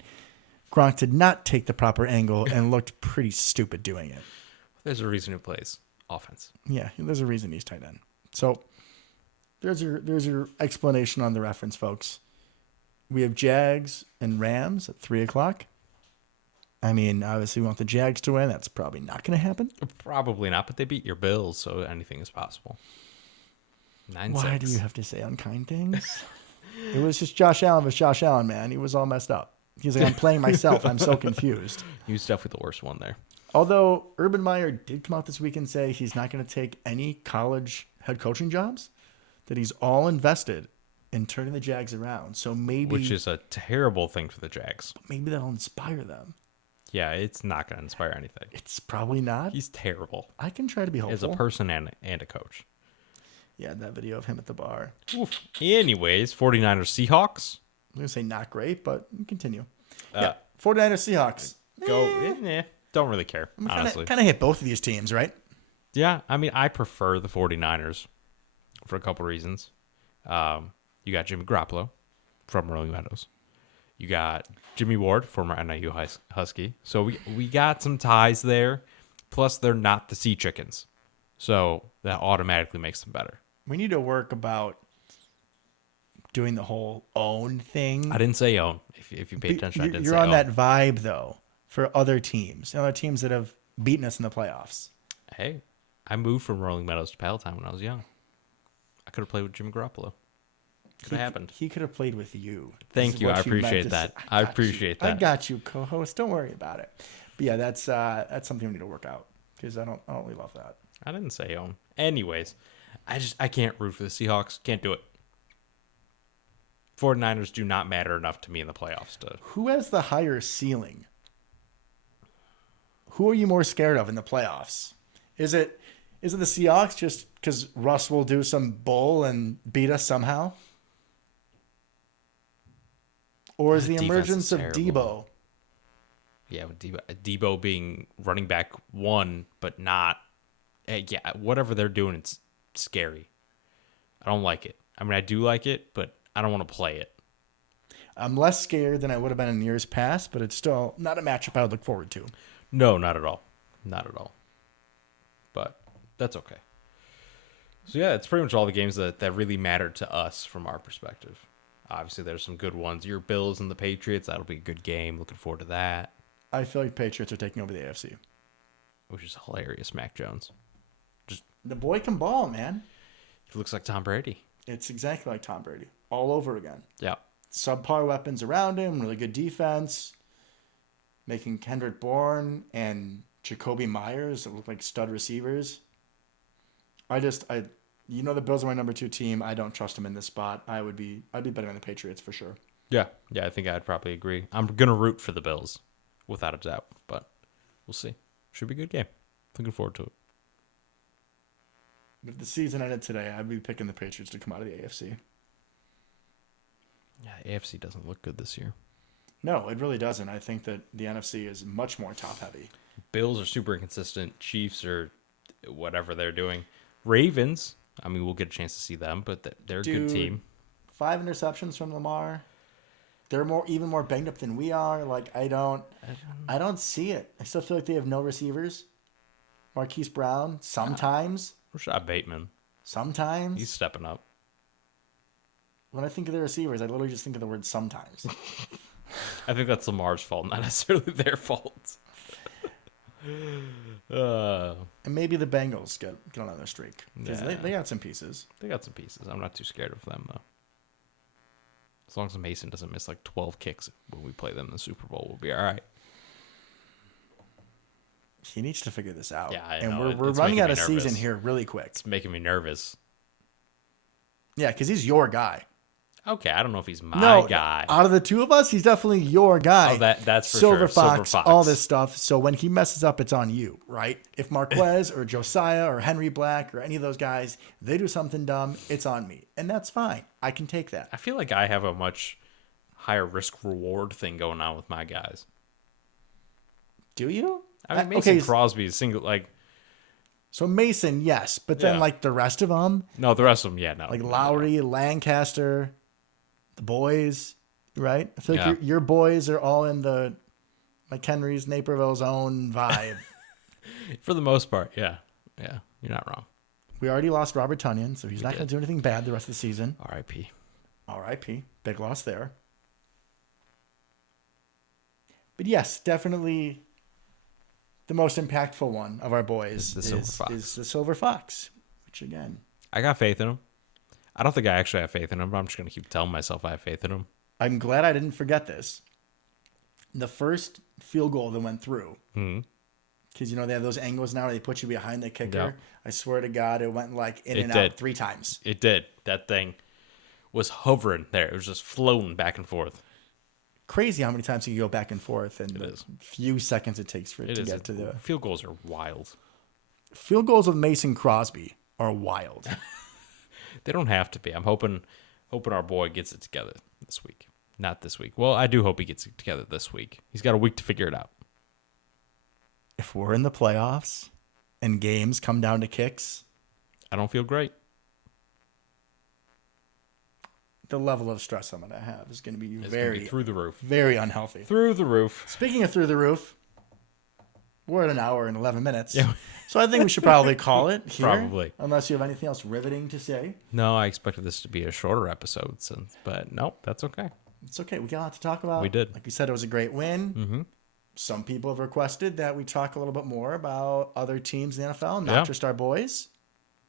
Gronk did not take the proper angle and looked pretty stupid doing it. There's a reason he plays offense. Yeah, there's a reason he's tight end. So there's your explanation on the reference, folks. We have Jags and Rams at 3:00. I mean, obviously we want the Jags to win. That's probably not going to happen. Probably not, but they beat your Bills, so anything is possible. 9-6. Why do you have to say unkind things? It was just Josh Allen was Josh Allen, man. He was all messed up. He's like, I'm playing myself. I'm so confused. He was definitely the worst one there. Although Urban Meyer did come out this week and say he's not going to take any college head coaching jobs, that he's all invested in turning the Jags around. So maybe, Which is a terrible thing for the Jags. maybe that'll inspire them. Yeah, it's not going to inspire anything. It's probably not. He's terrible I can try to be hopeful. as a person and a coach. Yeah, that video of him at the bar. Oof. Anyways, 49ers Seahawks. I'm going to say not great, but continue. Uh, Yeah, 49ers Seahawks. Don't really care, honestly. Kind of hit both of these teams, right? Yeah, I mean, I prefer the 49ers for a couple reasons. You got Jimmy Garoppolo from Rolling Meadows. You got Jimmy Ward, former NIU Husky. So we got some ties there. Plus, they're not the Sea Chickens. So that automatically makes them better. We need to work about doing the whole own thing. I didn't say own. If you pay attention, I didn't say You're on own. that vibe, though, for other teams. Other teams that have beaten us in the playoffs. Hey, I moved from Rolling Meadows to Palatine when I was young. I could have played with Jimmy Garoppolo. Could have happened. He could have played with you. Thank This is you. what I meant appreciate to that. say. I got appreciate you. that. I got you, co-host. Don't worry about it. But yeah, that's something we need to work out because I don't really love that. I didn't say own. Anyways, I can't root for the Seahawks. Can't do it. 49ers do not matter enough to me in the playoffs to. Who has the higher ceiling? Who are you more scared of in the playoffs? Is it the Seahawks just because Russ will do some bull and beat us somehow? Or is the Defense emergence is of terrible. Debo? Yeah, with Debo being running back one, but not. Yeah, whatever they're doing, it's scary. I don't like it. I mean, I do like it, but I don't want to play it. I'm less scared than I would have been in years past, but it's still not a matchup I would look forward to. No, not at all. Not at all. But that's okay. So yeah, it's pretty much all the games that really matter to us from our perspective. Obviously, there's some good ones. Your Bills and the Patriots, that'll be a good game. Looking forward to that. I feel like Patriots are taking over the AFC. Which is hilarious, Mac Jones. The boy can ball, man. He looks like Tom Brady. It's exactly like Tom Brady, all over again. Yeah. Subpar weapons around him, really good defense, making Kendrick Bourne and Jacoby Myers that look like stud receivers. The Bills are my number 2 team. I don't trust them in this spot. I'd be betting on the Patriots for sure. Yeah. Yeah, I think I'd probably agree. I'm going to root for the Bills, without a doubt. But we'll see. Should be a good game. Looking forward to it. If the season ended today, I'd be picking the Patriots to come out of the AFC. Yeah, AFC doesn't look good this year. No, it really doesn't. I think that the NFC is much more top heavy. Bills are super inconsistent. Chiefs are whatever they're doing. Ravens, I mean, we'll get a chance to see them, but they're a good team. 5 interceptions from Lamar. They're even more banged up than we are. Like I don't see it. I still feel like they have no receivers. Marquise Brown sometimes. Rashad Bateman, Sometimes. he's stepping up. When I think of the receivers, I literally just think of the word sometimes. I think that's Lamar's fault, not necessarily their fault. And maybe the Bengals get on another streak. Because Yeah. they got some pieces. They got some pieces. I'm not too scared of them, though. As long as Mason doesn't miss like 12 kicks when we play them in the Super Bowl, we'll be all right. He needs to figure this out. Yeah, I and know. we're It's running making out me of season nervous. here really quick. It's making me nervous. Yeah, because he's your guy. Okay, I don't know if he's my No, guy. out of the two of us, he's definitely your guy. Oh, that's for Silver sure. Fox, Silver Fox. all this stuff. So when he messes up, it's on you, right? If Marquez or Josiah or Henry Black or any of those guys, they do something dumb, it's on me. And that's fine. I can take that. I feel like I have a much higher risk reward thing going on with my guys. Do you? I mean, Mason okay, Crosby is single. Like, So Mason, yes, but then Yeah. like the rest of them, No, the rest of them, yeah, no. like no, no. Lowry, Lancaster, the boys, right? I feel like Yeah. your boys are all in the McHenry's, Naperville's own vibe. For the most part, yeah. Yeah, you're not wrong. We already lost Robert Tunyon, so he's not going did. to do anything bad the rest of the season. R.I.P. R.I.P. Big loss there. But yes, definitely the most impactful one of our boys The Silver Fox. is the Silver Fox, which again, I got faith in him. I don't think I actually have faith in him, but I'm just going to keep telling myself I have faith in him. I'm glad I didn't forget this. The first field goal that went through, because you know they have those angles now where they put you behind the kicker. Yep. I swear to God, it went like in It and did. out 3 times. It did. That thing was hovering there. It was just floating back and forth. Crazy how many times you can go back and forth and the is. few seconds it takes for it It to is. get to the Field goals are wild. field goals with Mason Crosby are wild. They don't have to be. I'm hoping our boy gets it together this week. Not this week. Well, I do hope he gets it together this week. He's got a week to figure it out. If we're in the playoffs and games come down to kicks, I don't feel great. the level of stress I'm going to have is going to be It's gonna very, be through the roof. very unhealthy. Through the roof. Speaking of through the roof, we're at an hour and 11 minutes. Yeah. So I think we should probably call it here. Probably. Unless you have anything else riveting to say. No, I expected this to be a shorter episode, but nope, that's okay. It's okay. We got a lot to talk about. We did. Like we said, it was a great win. Mm-hmm. Some people have requested that we talk a little bit more about other teams in the NFL, not just our boys.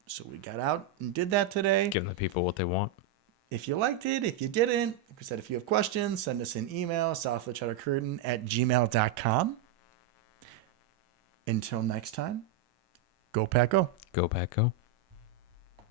So we got out and did that today. Giving the people what they want. If you liked it, if you didn't, like we said, if you have questions, send us an email, southofthecheddarcurtain@gmail.com. Until next time, go Pack Go. Go Pack Go.